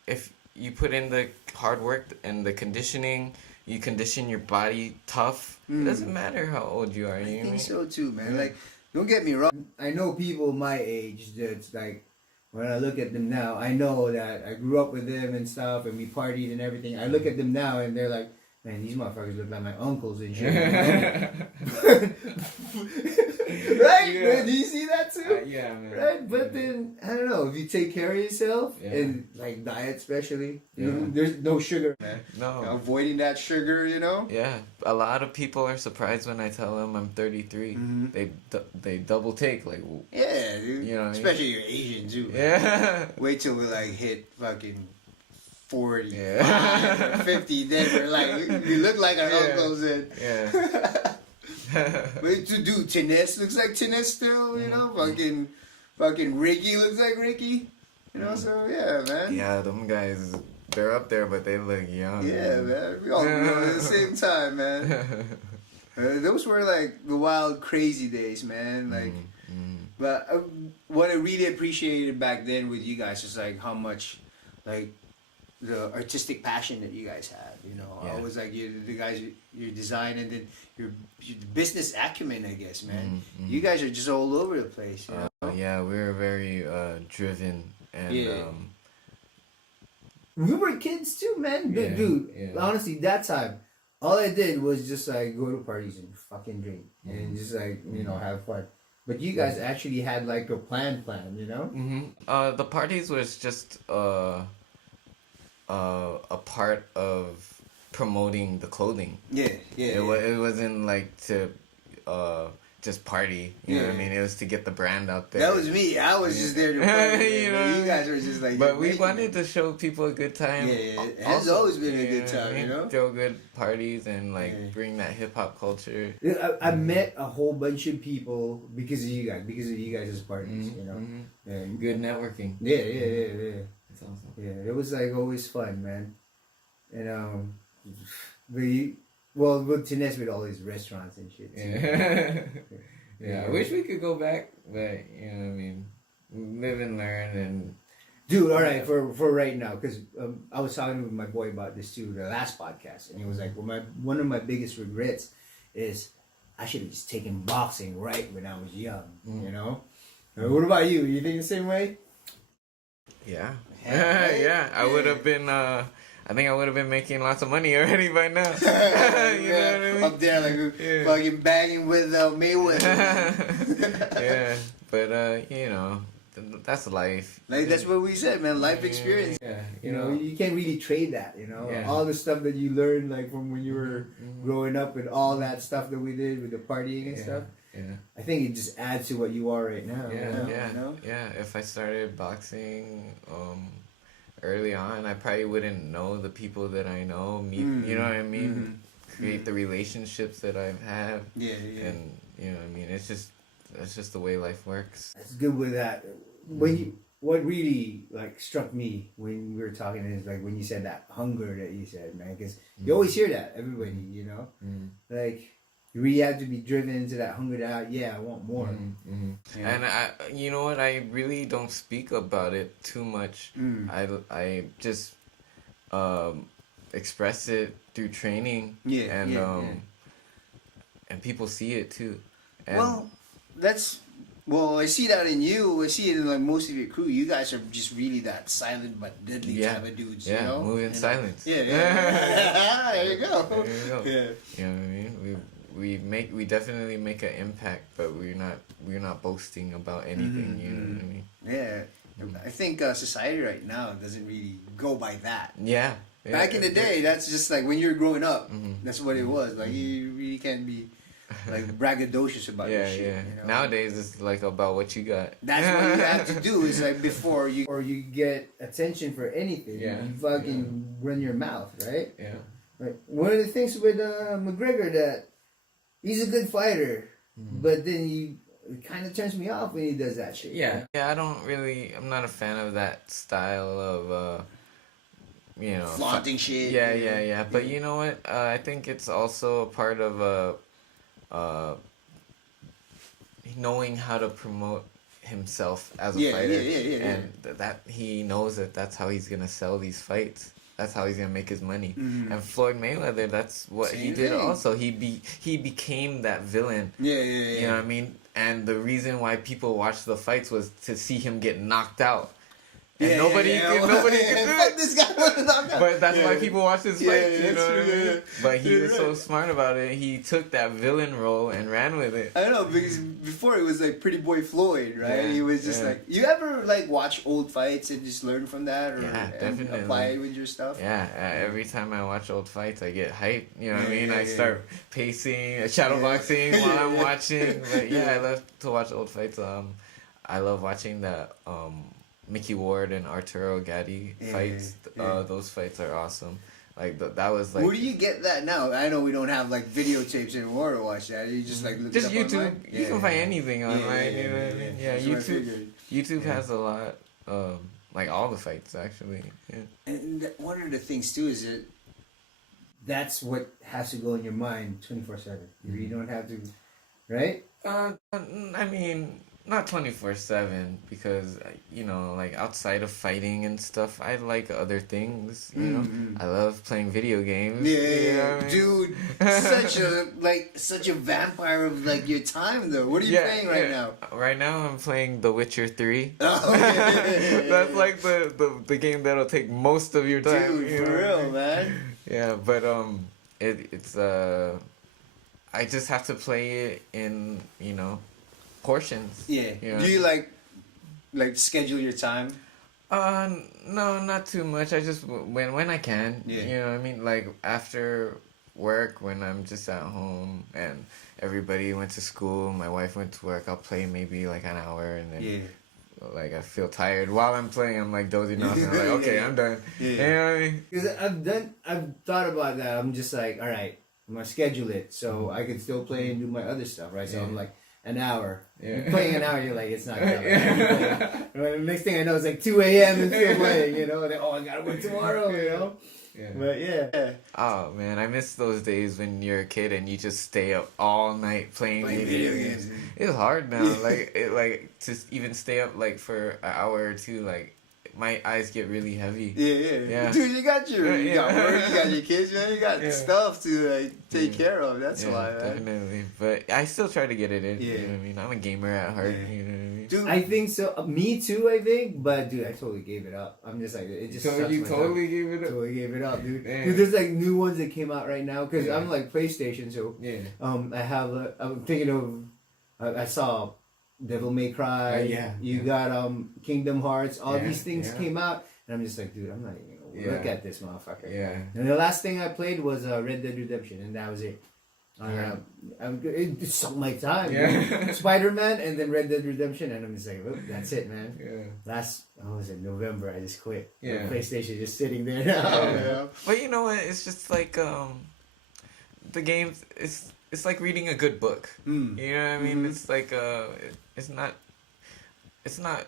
If you put in the hard work and the conditioning, you condition your body tough. It doesn't matter how old you are. I think so too, man. Like, don't get me wrong. I know people my age that's like when I look at them now, I know that I grew up with them and stuff, and we partied and everything. I look at them now, and they're like, man, these motherfuckers look like my uncles and shit. Right? Yeah. Man, do you see that too? Yeah, man. Right? But then, I don't know, if you take care of yourself, and like diet especially, you know, there's no sugar. No. Avoiding that sugar, you know? Yeah, a lot of people are surprised when I tell them I'm 33. They double take, like, Yeah, dude. You know what I mean? Especially you're Asian too. yeah. Wait till we like hit fucking 40, Yeah. 50, then we're like, we look like our uncles and... Yeah. But to do Tines looks like Tines still, you know? Fucking Ricky looks like Ricky. You know, so yeah, man. Yeah, them guys, they're up there, but they look young. Yeah, man. We all grew up at the same time, man. Those were like the wild, crazy days, man. Like, but what I really appreciated back then with you guys is like how much, like, the artistic passion that you guys had. You know, I was like the guys, your design, and then your business acumen, I guess, man. You guys are just all over the place. You know? Yeah, we were very driven and we were kids too, man. Dude, honestly, that time, all I did was just like go to parties and fucking drink and just like, you know, have fun. But you guys actually had like a plan, you know? the parties was just a part of promoting the clothing. It wasn't like to just party. You know what I mean? It was to get the brand out there. That was me. I was just there to party. You know, you guys were just like. But we wanted to show people a good time. It has always been a good time. You know, throw good parties and like bring that hip hop culture. I met a whole bunch of people because of you guys' parties. You know, and good networking. Yeah. That's awesome. Yeah, it was like always fun, man. And with Tines with all these restaurants and shit. Yeah. I wish we could go back, but you know what I mean, live and learn and. Dude, all right, for right now, because I was talking with my boy about this too, the last podcast, and he was like, well, one of my biggest regrets is I should have just taken boxing right when I was young, you know? What about you? You think the same way? Yeah. Yeah. I would have been, I think I would have been making lots of money already by now. You know what I mean? Up there, like, fucking banging with Mayweather. Yeah. But, you know, that's life. Like, that's what we said, man. Life experience. Yeah. You know, you can't really trade that, you know? All the stuff that you learned, like, from when you were growing up and all that stuff that we did with the partying and stuff. Yeah. I think it just adds to what you are right now. Yeah. If I started boxing early on, I probably wouldn't know the people that I know. You know what I mean? Create the relationships that I've had. Yeah. And you know what I mean? It's just the way life works. That's good with that. What really like struck me when we were talking is like when you said that hunger that you said, man, because you always hear that, everybody, you know, like. You really have to be driven into that hunger that, I want more. Yeah. And you know what? I really don't speak about it too much. I just express it through training. And people see it too. And I see that in you. I see it in like most of your crew. You guys are just really that silent but deadly type of dudes. Yeah, you know? move in silence. Yeah. There you go. Yeah. You know what I mean? We definitely make an impact, but we're not boasting about anything. You know what I mean? Yeah, I think society right now doesn't really go by that. Yeah. Back in the day, that's just like when you were growing up. That's what it was. Like you really can't be like braggadocious about your shit. Yeah. You know? Nowadays, it's like about what you got. That's what you have to do. Is like before you get attention for anything. You fucking run your mouth, right? Yeah. Like one of the things with McGregor that. He's a good fighter, but then it kind of turns me off when he does that shit. Yeah, I'm not a fan of that style of, you know. Flaunting shit. Yeah. But you know what? I think it's also a part of, knowing how to promote himself as a fighter. And that he knows that's how he's going to sell these fights. That's how he's gonna make his money. And Floyd Mayweather, that's what he did also. He became that villain. You know what I mean? And the reason why people watched the fights was to see him get knocked out. And nobody can do it. This guy. But that's why people watch his fights, you know what I mean? Yeah. But he was so smart about it. He took that villain role and ran with it. I know, because before it was like Pretty Boy Floyd, right? Yeah, He was just like, you ever like watch old fights and just learn from that, or and apply it with your stuff? Yeah, every time I watch old fights, I get hyped. You know what I mean? I start pacing, shadowboxing while I'm watching. But yeah, I love to watch old fights. I love watching the Mickey Ward and Arturo Gatti fights. Those fights are awesome. Like that was like. Where do you get that now? I know we don't have like videotapes anymore to watch that. You just like look it up YouTube. online? You can find anything online. You know what I mean? Yeah, YouTube. YouTube has a lot. Like all the fights actually. Yeah. And one of the things too is that that's what has to go in your mind 24/7. You don't have to, right? I mean, not 24/7 because you know, like outside of fighting and stuff, I like other things. You know, I love playing video games. Yeah, you know what I mean? Dude, such a vampire of like your time though. What are you playing right now? Right now, I'm playing The Witcher 3. Oh, That's like the game that'll take most of your time. Dude, for real, man. Yeah, but it's I just have to play it in, you know, portions. Yeah. You know? Do you like schedule your time? No, not too much. I just when I can. Yeah. You know what I mean? Like after work, when I'm just at home and everybody went to school, my wife went to work, I'll play maybe like an hour and then like I feel tired while I'm playing. I'm like dozing off and I'm like, okay, I'm done. Yeah. You know what I mean? Because I've thought about that. I'm just like, all right, I'm gonna schedule it so I can still play and do my other stuff, right? So I'm like, an hour. You're playing an hour, you're like, it's not gonna happen. The next thing I know, it's like 2 a.m. and still playing, you know? And then, I gotta work tomorrow, you know? Yeah. But oh man, I miss those days when you're a kid and you just stay up all night playing video games. It's hard now, like to even stay up like for an hour or two. Like my eyes get really heavy. Yeah. Dude, you got got work, you got your kids, man. You got stuff to like take care of. That's why, man. Definitely. But I still try to get it in. You know what I mean? I'm a gamer at heart. You know what I mean? Dude, I think so. Me too. I think, but dude, I totally gave it up. I'm just like, it just. So you totally gave it up. Totally gave it up, dude. Dude, there's like new ones that came out right now because I'm like PlayStation, so I have. I'm thinking of. I saw Devil May Cry. You got Kingdom Hearts. All these things came out, and I'm just like, dude, I'm not even gonna look at this motherfucker. And the last thing I played was Red Dead Redemption, and that was it. It's something like time. Spider-Man and then Red Dead Redemption, and I'm just like, oh, that's it, man. Last was it November? I just quit. PlayStation just sitting there now. But you know what? It's just like the games. It's like reading a good book. You know what I mean? It's like it's not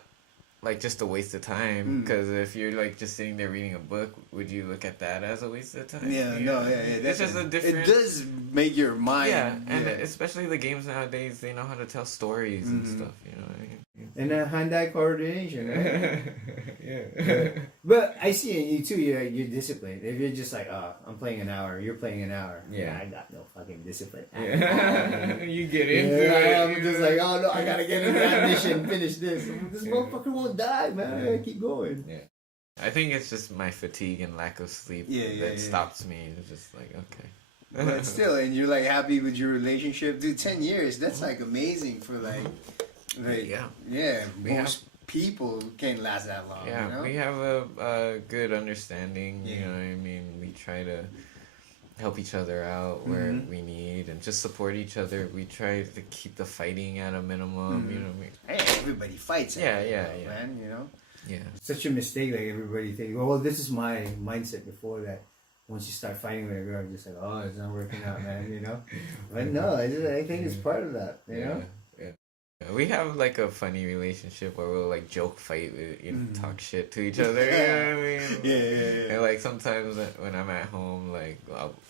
like just a waste of time, because if you're like just sitting there reading a book, would you look at that as a waste of time? It's just a different. It does make your mind. And especially the games nowadays, they know how to tell stories and stuff. You know what I mean? And hand-eye coordination, right? But I see in you too. You're disciplined. If you're just like, I'm playing an hour, you're playing an hour. I got no fucking discipline. You get into it. I'm just like, oh no, I gotta get into that mission, finish this. This motherfucker won't die, man. I gotta keep going. I think it's just my fatigue and lack of sleep that stops me. It's just like, okay. But still, and you're like happy with your relationship, dude. 10 years, that's like amazing for like most people can't last that long. You know? We have a good understanding. You know what I mean? We try to help each other out where we need and just support each other. We try to keep the fighting at a minimum. You know what I mean? Hey, everybody fights. Man. You know. Such a mistake. Like everybody thinks, well, this is my mindset before that. Once you start fighting with a girl, I'm just like, oh, it's not working out, man. You know. But no, I think it's part of that. You know. We have like a funny relationship where we'll like joke fight with, talk shit to each other. You know what I mean? And like sometimes when I'm at home, like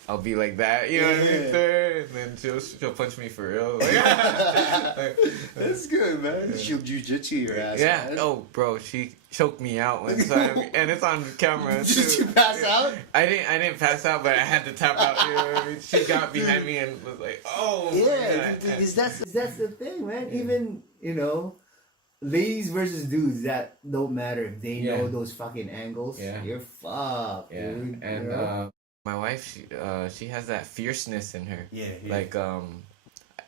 I'll be like that. You know what I mean? Sir? And then she'll punch me for real. Like, that's good, man. She'll jujitsu your ass. Man. Oh, bro, she choked me out one time, and it's on camera too. Did you pass out? I didn't pass out, but I had to tap out. You know what I mean? She got behind me and was like, "Oh." Because that's the thing, man. Even ladies versus dudes, that don't matter if they know those fucking angles. Yeah. You're fucked, dude. And you know? my wife, she has that fierceness in her. Yeah. Like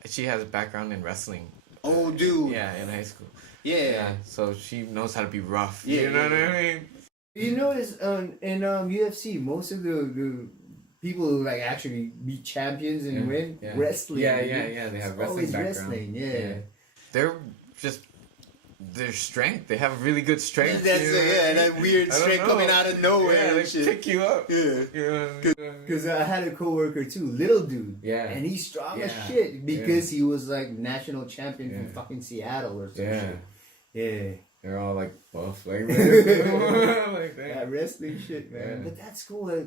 she has a background in wrestling. Oh, dude. Yeah, in high school. Yeah. So she knows how to be rough. Yeah, You know what I mean? You notice in UFC, most of the people who like actually be champions and win wrestling. Yeah. They have wrestling background. Wrestling. Yeah. They're just their strength. They have really good strength. That's that weird strength coming out of nowhere. Yeah, they and shit. pick you up. Yeah. Because I had a coworker too, little dude. Yeah. And he's strong as shit because he was like national champion from fucking Seattle or some shit. Yeah. They're all like buff, like that. Like that. Yeah, wrestling shit, man. But that's cool.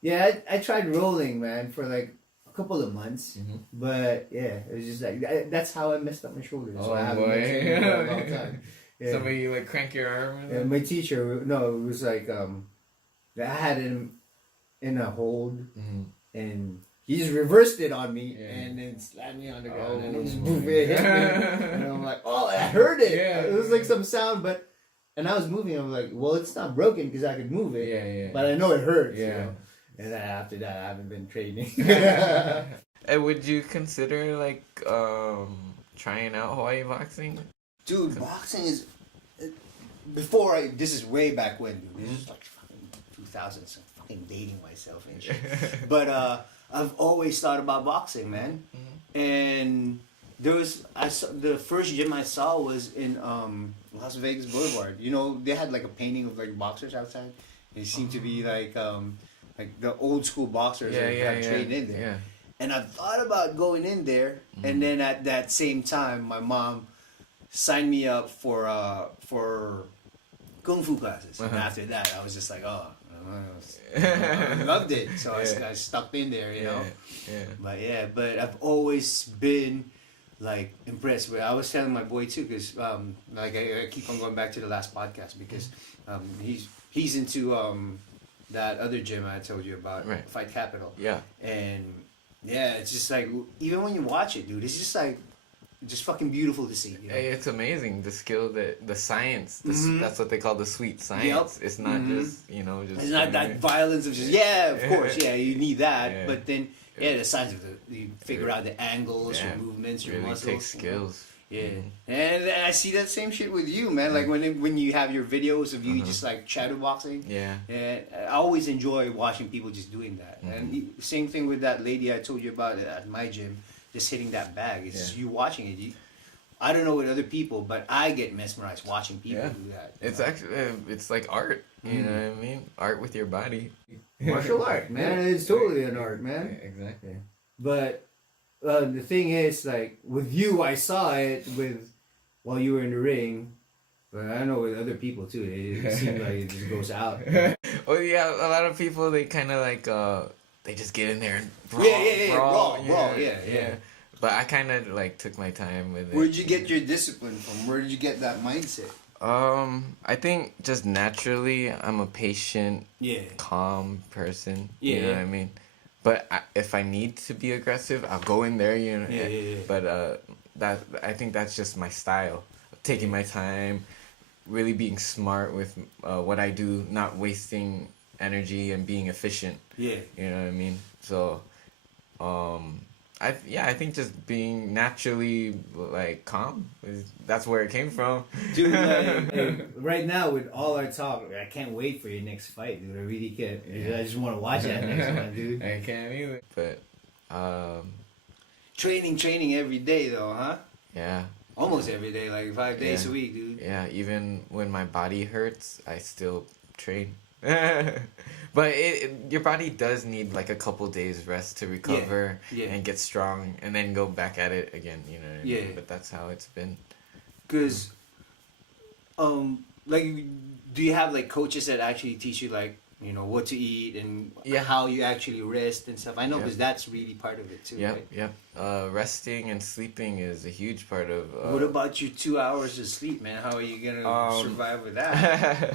Yeah, I tried rolling, man, for like a couple of months. But yeah, it was just like that's how I messed up my shoulders. So I haven't been training for a long time. Yeah. Somebody like crank your arm. Yeah, my teacher, no, it was like I had him in a hold, and he just reversed it on me, and then slammed me on the ground, and it just boom, it hit me, and I'm like, oh, I heard it. It was like some sound, and I was moving. I was like, well, it's not broken because I could move it, but I know it hurts. You know? And then after that, I haven't been training. And would you consider like trying out Hawaii boxing? Dude, boxing is before this is way back when, dude. This is like fucking 2000, so I'm fucking dating myself and shit. But I've always thought about boxing, man. And the first gym I saw was in Las Vegas Boulevard. You know, they had like a painting of like boxers outside. They seemed to be like the old school boxers that have trained in there. Yeah. And I thought about going in there, and then at that same time, my mom signed me up for kung fu classes. And after that, I was just like, oh, I loved it. So I stuck in there, you know. But I've always been like impressed. But I was telling my boy too, because like I keep on going back to the last podcast because he's into that other gym I told you about, Fight Capital. Yeah. And it's just like even when you watch it, dude, it's just like just fucking beautiful to see. You know? It's amazing the skill, the science. That's what they call the sweet science. It's not just just. It's not that violence of just of course you need that, but then the science of you figure out the angles, your movements, your muscles. Takes skills. And I see that same shit with you, man. Like when you have your videos of you just like shadow boxing. And I always enjoy watching people just doing that. And same thing with that lady I told you about at my gym, just hitting that bag. It's just you watching it. I don't know with other people, but I get mesmerized watching people do that. It's actually it's like art. You know what I mean? Art with your body. Martial art, man. It's totally an art, man. Exactly. But the thing is, like with you, I saw it while you were in the ring, but I know with other people too. It seems like it just goes out. Well, yeah, a lot of people they kind of like they just get in there and brawl. Yeah. But I kind of like took my time with it. Where'd you get your discipline from? Where did you get that mindset? I think just naturally, I'm a patient, calm person. You know what I mean? But if I need to be aggressive, I'll go in there, you know. But I think that's just my style. Taking my time, really being smart with what I do, not wasting energy and being efficient. You know what I mean? So, I think just being naturally like calm. That's where it came from. Dude, like, right now with all our talk, I can't wait for your next fight, dude. I really can't. I just want to watch that next one, dude. I can't either. But training every day though, huh? Yeah. Almost every day, like 5 days a week, dude. Yeah, even when my body hurts, I still train. But your body does need like a couple days rest to recover and get strong, and then go back at it again. You know what I mean? But that's how it's been. Cause, like, do you have like coaches that actually teach you like what to eat and how you actually rest and stuff? I know because that's really part of it too. Right? Resting and sleeping is a huge part of. What about your 2 hours of sleep, man? How are you gonna survive with that?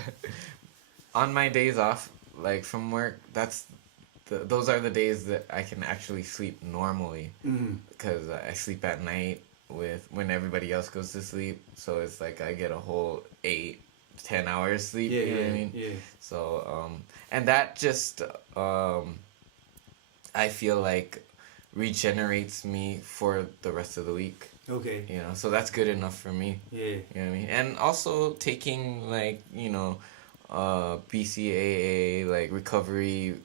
On my days off, like from work, those are the days that I can actually sleep normally because I sleep at night with when everybody else goes to sleep. So it's like I get a whole 8-10 hours sleep. Yeah, you know yeah, what I mean? yeah. So and that just I feel like regenerates me for the rest of the week. Okay. You know, so that's good enough for me. Yeah. You know what I mean? And also taking like, you know, BCAA, like recovery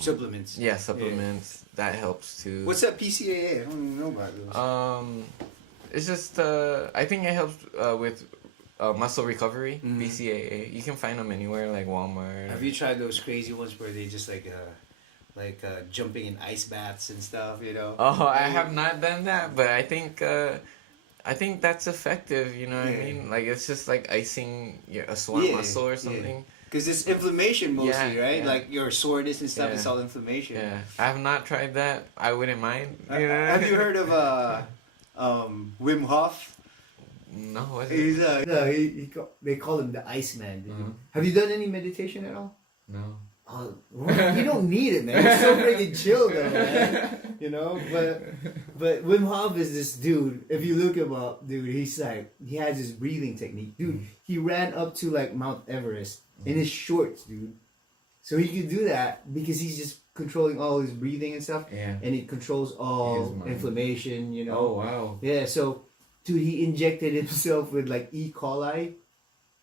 Supplements. Yeah, supplements. That helps too. What's that PCAA? I don't even know about those. It's just I think it helps with muscle recovery. Mhm. BCAA. You can find them anywhere, like Walmart. Have you tried those crazy ones where they just like jumping in ice baths and stuff? You know. Oh, I have not done that, but I think that's effective. You know what I mean? Like it's just like icing a sore muscle or something. Because it's inflammation mostly, right? Yeah. Like your soreness and stuff, Yeah. it's all inflammation. Yeah, I have not tried that. I wouldn't mind. Have you heard of Wim Hof? No, what is it? He's they call him the Iceman. Mhm. Have you done any meditation at all? No. Oh, well, you don't need it, man. You're so freaking chill, though, man. You know, but Wim Hof is this dude. If you look him up, dude, he's like he has his breathing technique, dude. He ran up to like Mount Everest in his shorts, dude. So he could do that because he's just controlling all his breathing and stuff, Yeah. and it controls all His mind. inflammation. You know. Oh wow. Yeah. So, dude, he injected himself with like E. coli.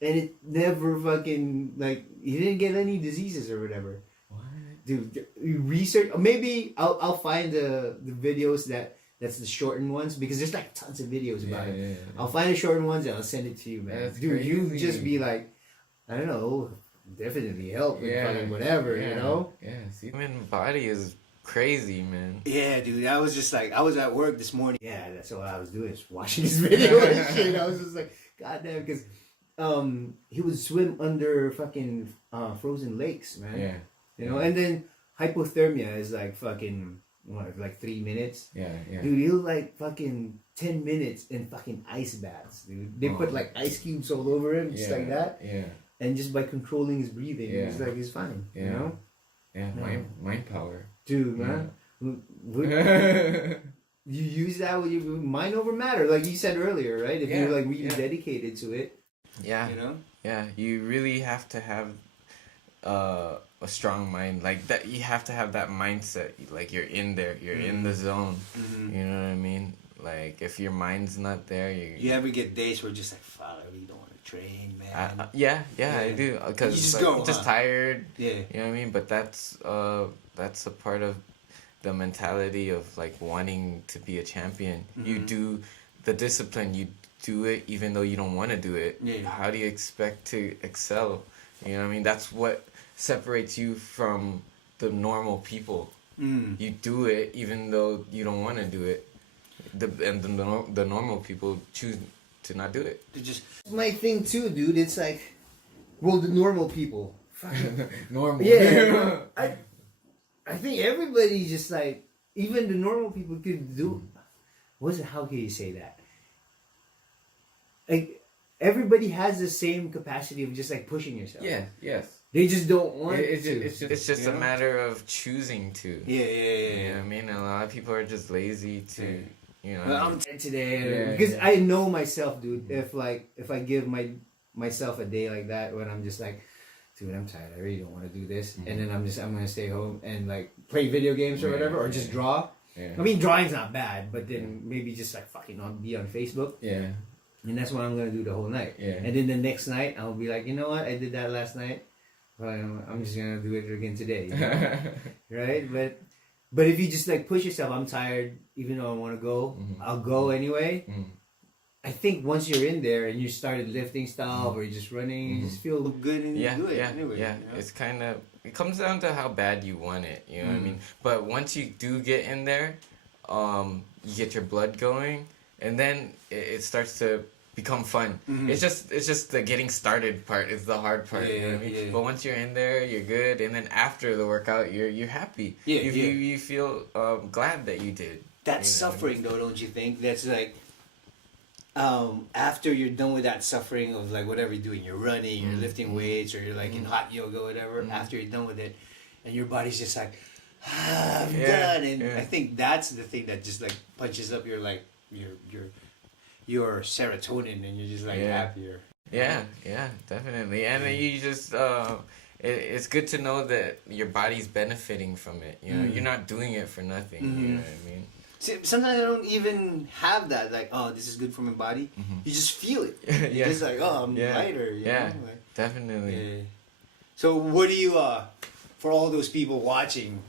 And it never fucking, like, he didn't get any diseases or whatever. What? Dude, research, maybe I'll find the videos that's the shortened ones, because there's like tons of videos about it. Yeah. I'll find the shortened ones and I'll send it to you, man. That's Dude, you crazy. just be like, I don't know, definitely help with fucking whatever, you know? Yeah. See, human body is crazy, man. Yeah, dude, I was just like, I was at work this morning. Yeah, that's all I was doing, is watching this video and shit. I was just like, goddamn, because he would swim under fucking frozen lakes, man. Yeah. You know, and then hypothermia is like fucking what, like 3 minutes. Yeah. Dude, he'll like fucking 10 minutes in fucking ice baths, dude. They put like ice cubes all over him, just like that. Yeah. And just by controlling his breathing, Yeah. it's like he's fine. Yeah. You know? Yeah. No. Mind power. Dude, man. Yeah. You use that with your mind over matter, like you said earlier, right? If you're like really Yeah. dedicated to it. Yeah. You know? Yeah. You really have to have a strong mind, like that. You have to have that mindset, like you're in there, you're in the zone. Mm-hmm. You know what I mean? Like if your mind's not there, You ever get days where you're just like, fuck, I really don't want to train, man. yeah, I do, because You just like, go, I'm just huh? tired. Yeah. You know what I mean? But that's a part of the mentality of like wanting to be a champion. You do the discipline, you do it even though you don't want to do it. Yeah. How do you expect to excel? You know what I mean? That's what separates you from the normal people. You do it even though you don't want to do it. The normal people choose to not do it. My thing too, dude. It's like, well, the normal people. Normal. Yeah. I think everybody just like, even the normal people could do. How can you say that? Like, everybody has the same capacity of just like pushing yourself. Yeah. Yes. They just don't want It's just you a know? matter of choosing to. Yeah. You know what I mean? A lot of people are just lazy to, you know. Well, I'm tired today Yeah. because I know myself, dude. If I give myself a day like that when I'm just like, dude, I'm tired. I really don't want to do this, and then I'm gonna stay home and like play video games or whatever, or just draw. Yeah. I mean, drawing's not bad, but then maybe just like fucking be on Facebook. Yeah. And that's what I'm gonna do the whole night. Yeah. And then the next night I'll be like, you know what? I did that last night. But I'm just gonna do it again today. You know? Right? But if you just like push yourself, I'm tired, even though I want to go, I'll go anyway. I think once you're in there and you started lifting stuff or you're just running, you just feel good and you do it anyway. Yeah. You know? It's kind of, it comes down to how bad you want it. You know what I mean? But once you do get in there, you get your blood going, and then it starts to become fun. It's just the getting started part is the hard part. You know what I mean? But once you're in there, you're good, and then after the workout, you're happy. You feel glad that you did. That's suffering, though, don't you think? That's like, after you're done with that suffering of like whatever you're doing, you're running, you're lifting weights, or you're like in hot yoga, whatever. After you're done with it, and your body's just like, I'm done. And I think that's the thing that just like punches up your like your serotonin, and you're just like happier. Yeah, definitely. And then you just it's good to know that your body's benefiting from it. You know, you're not doing it for nothing. You know what I mean? See, sometimes I don't even have that. Like, oh, this is good for my body. You just feel it. You're just like, oh, I'm lighter. You know? Like, definitely. Yeah. So, what do you for all those people watching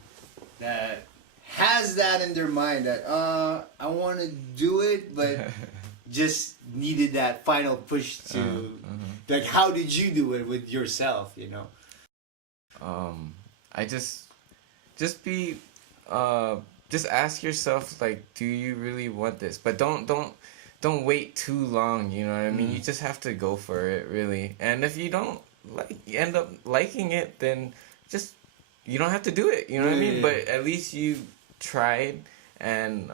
that has that in their mind that I want to do it, but just needed that final push to like, how did you do it with yourself? You know. I just be just ask yourself, like, do you really want this? But don't wait too long. You know what I mean? You just have to go for it, really. And if you don't end up liking it, then just you don't have to do it. You know what I mean? But at least you tried, and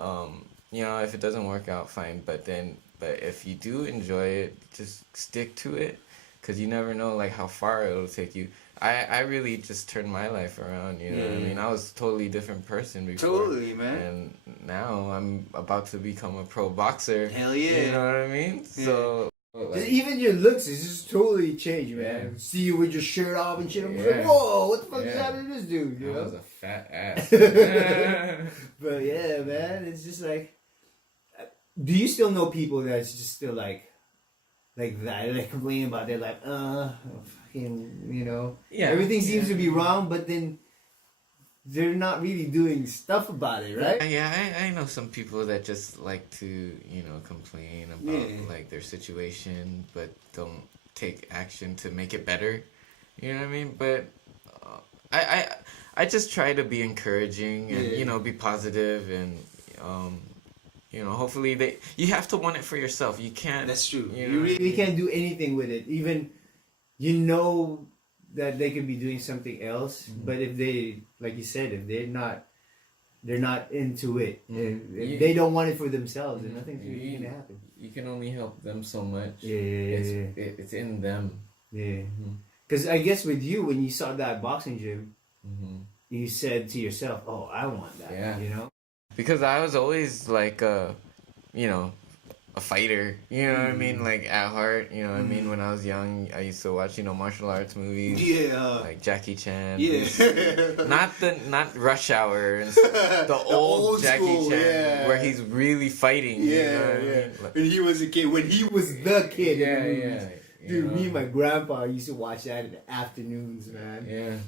you know, if it doesn't work out, fine. But if you do enjoy it, just stick to it, because you never know, like, how far it'll take you. I really just turned my life around, you know what I mean? I was a totally different person before. Totally, man. And now I'm about to become a pro boxer. Hell yeah. You know what I mean? So... Like, even your looks is just totally changed, man. See you with your shirt off and shit. I'm like, whoa, what the fuck is happening to this dude? You know? was a fat ass. But yeah, man, it's just like, do you still know people that's just still like that, like complaining about their life? Fucking, you know, everything seems to be wrong, but then they're not really doing stuff about it, right? Yeah, I know some people that just like to, you know, complain about like their situation, but don't take action to make it better. You know what I mean? But I just try to be encouraging and you know, be positive, and you know, hopefully you have to want it for yourself. You can't. That's true. You really can't do anything with it. Even, you know, that they could be doing something else, but if they, like you said, if they're not into it, if they don't want it for themselves, then nothing's really gonna happen. You can only help them so much. It's in them. Because I guess with you, when you saw that boxing gym, you said to yourself, "Oh, I want that." Yeah. You know. Because I was always like you know, a fighter, you know what I mean, like at heart, you know what I mean. When I was young, I used to watch, you know, martial arts movies, like Jackie Chan, not Rush Hour, and the old Jackie school, Chan, where he's really fighting, you know what I mean? Like, when he was a kid, when he was the kid, in the movies. Dude, me and my grandpa used to watch that in the afternoons, man.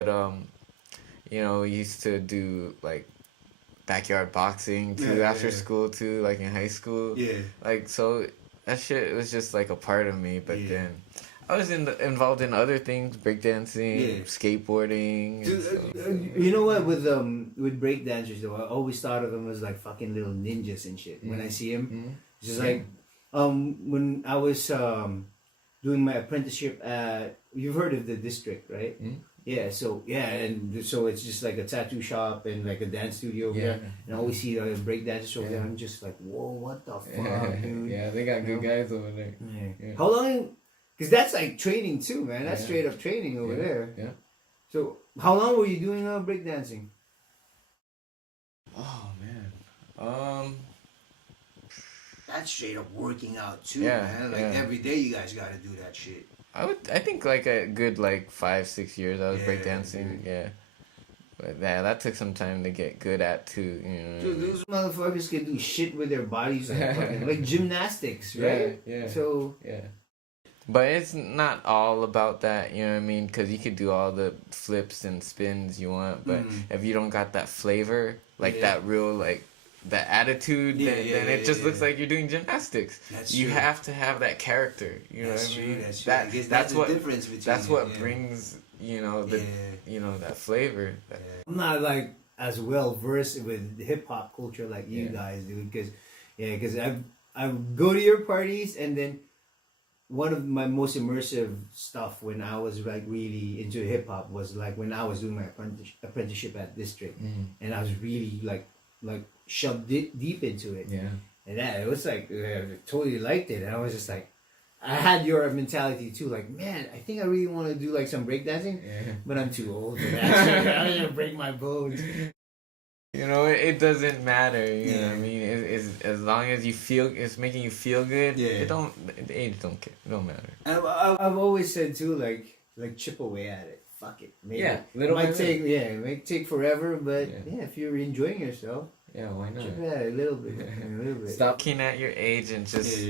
But you know, we used to do like backyard boxing too after school too, like in high school. Like, so that shit was just like a part of me. But then I was involved in other things, breakdancing, skateboarding. Dude, you know what? With breakdancers though, I always thought of them as like fucking little ninjas and shit. When I see them, it's just like when I was doing my apprenticeship at, you've heard of the district, right? Yeah, so it's just like a tattoo shop and like a dance studio over there. And I always see the breakdancers over there. I'm just like, whoa, what the fuck, dude? Yeah, they got good guys over there. How long? Because that's like training too, man. That's straight up training over there. Yeah. So how long were you doing breakdancing? Oh man. That's straight up working out too, man. Like every day you guys gotta do that shit. I think like a good like 5-6 years I was breakdancing. But yeah, that took some time to get good at too. You know, dude, those motherfuckers can do shit with their bodies like gymnastics, right? So but it's not all about that, you know what I mean? Because you could do all the flips and spins you want, but if you don't got that flavor, like that real like that attitude, then it just looks like you're doing gymnastics. You have to have that character. You know what I mean? That's what the difference between. That's what brings, you know, the you know, that flavor. I'm not like as well versed with hip hop culture like you guys do, because I go to your parties, and then one of my most immersive stuff when I was like really into hip hop was like when I was doing my apprenticeship at District, and I was really like shoved deep into it. And that, it was like, I totally liked it. And I was just like, I had your mentality too. Like, man, I think I really want to do like some breakdancing, but I'm too old for that. I'm gonna break my bones. You know, it doesn't matter. You know what I mean? It's as long as you feel it's making you feel good. Yeah. The age don't care. It don't matter. I've always said too, like chip away at it. Fuck it. Maybe little might by take it might take forever, but if you're enjoying yourself, yeah, why not? chip at it a little bit, a little bit. Stop looking at your age and just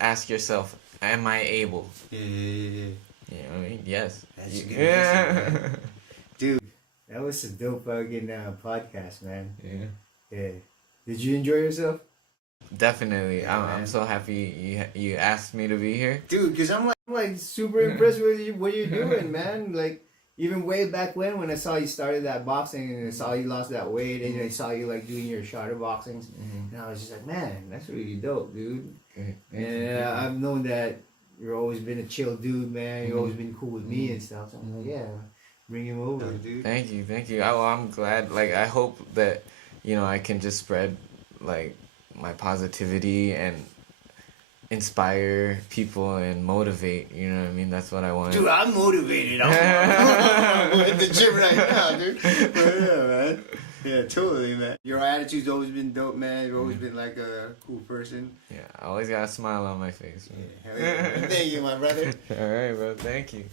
ask yourself, am I able? Yeah. You know what I mean? Yes. That's good. Yeah. Dude. That was a dope fucking podcast, man. Yeah. Did you enjoy yourself? Definitely. Yeah, I'm so happy you asked me to be here. Dude, because I'm like super impressed with you, what you're doing, man. Like even way back when I saw you started that boxing and I saw you lost that weight and I saw you like doing your shorter boxings, and I was just like, man, that's really dope, dude. And I've known that you've always been a chill dude, man. You've always been cool with me and stuff. So I'm like, yeah, bring him over, dude. Thank you. I'm glad. Like I hope that I can just spread like my positivity and inspire people and motivate. You know what I mean? That's what I want. Dude, I'm motivated. I'm in the gym right now, dude. But yeah, man. Yeah, totally, man. Your attitude's always been dope, man. You've always been like a cool person. Yeah, I always got a smile on my face. Man. Yeah, hell yeah. Thank you, my brother. All right, bro. Thank you.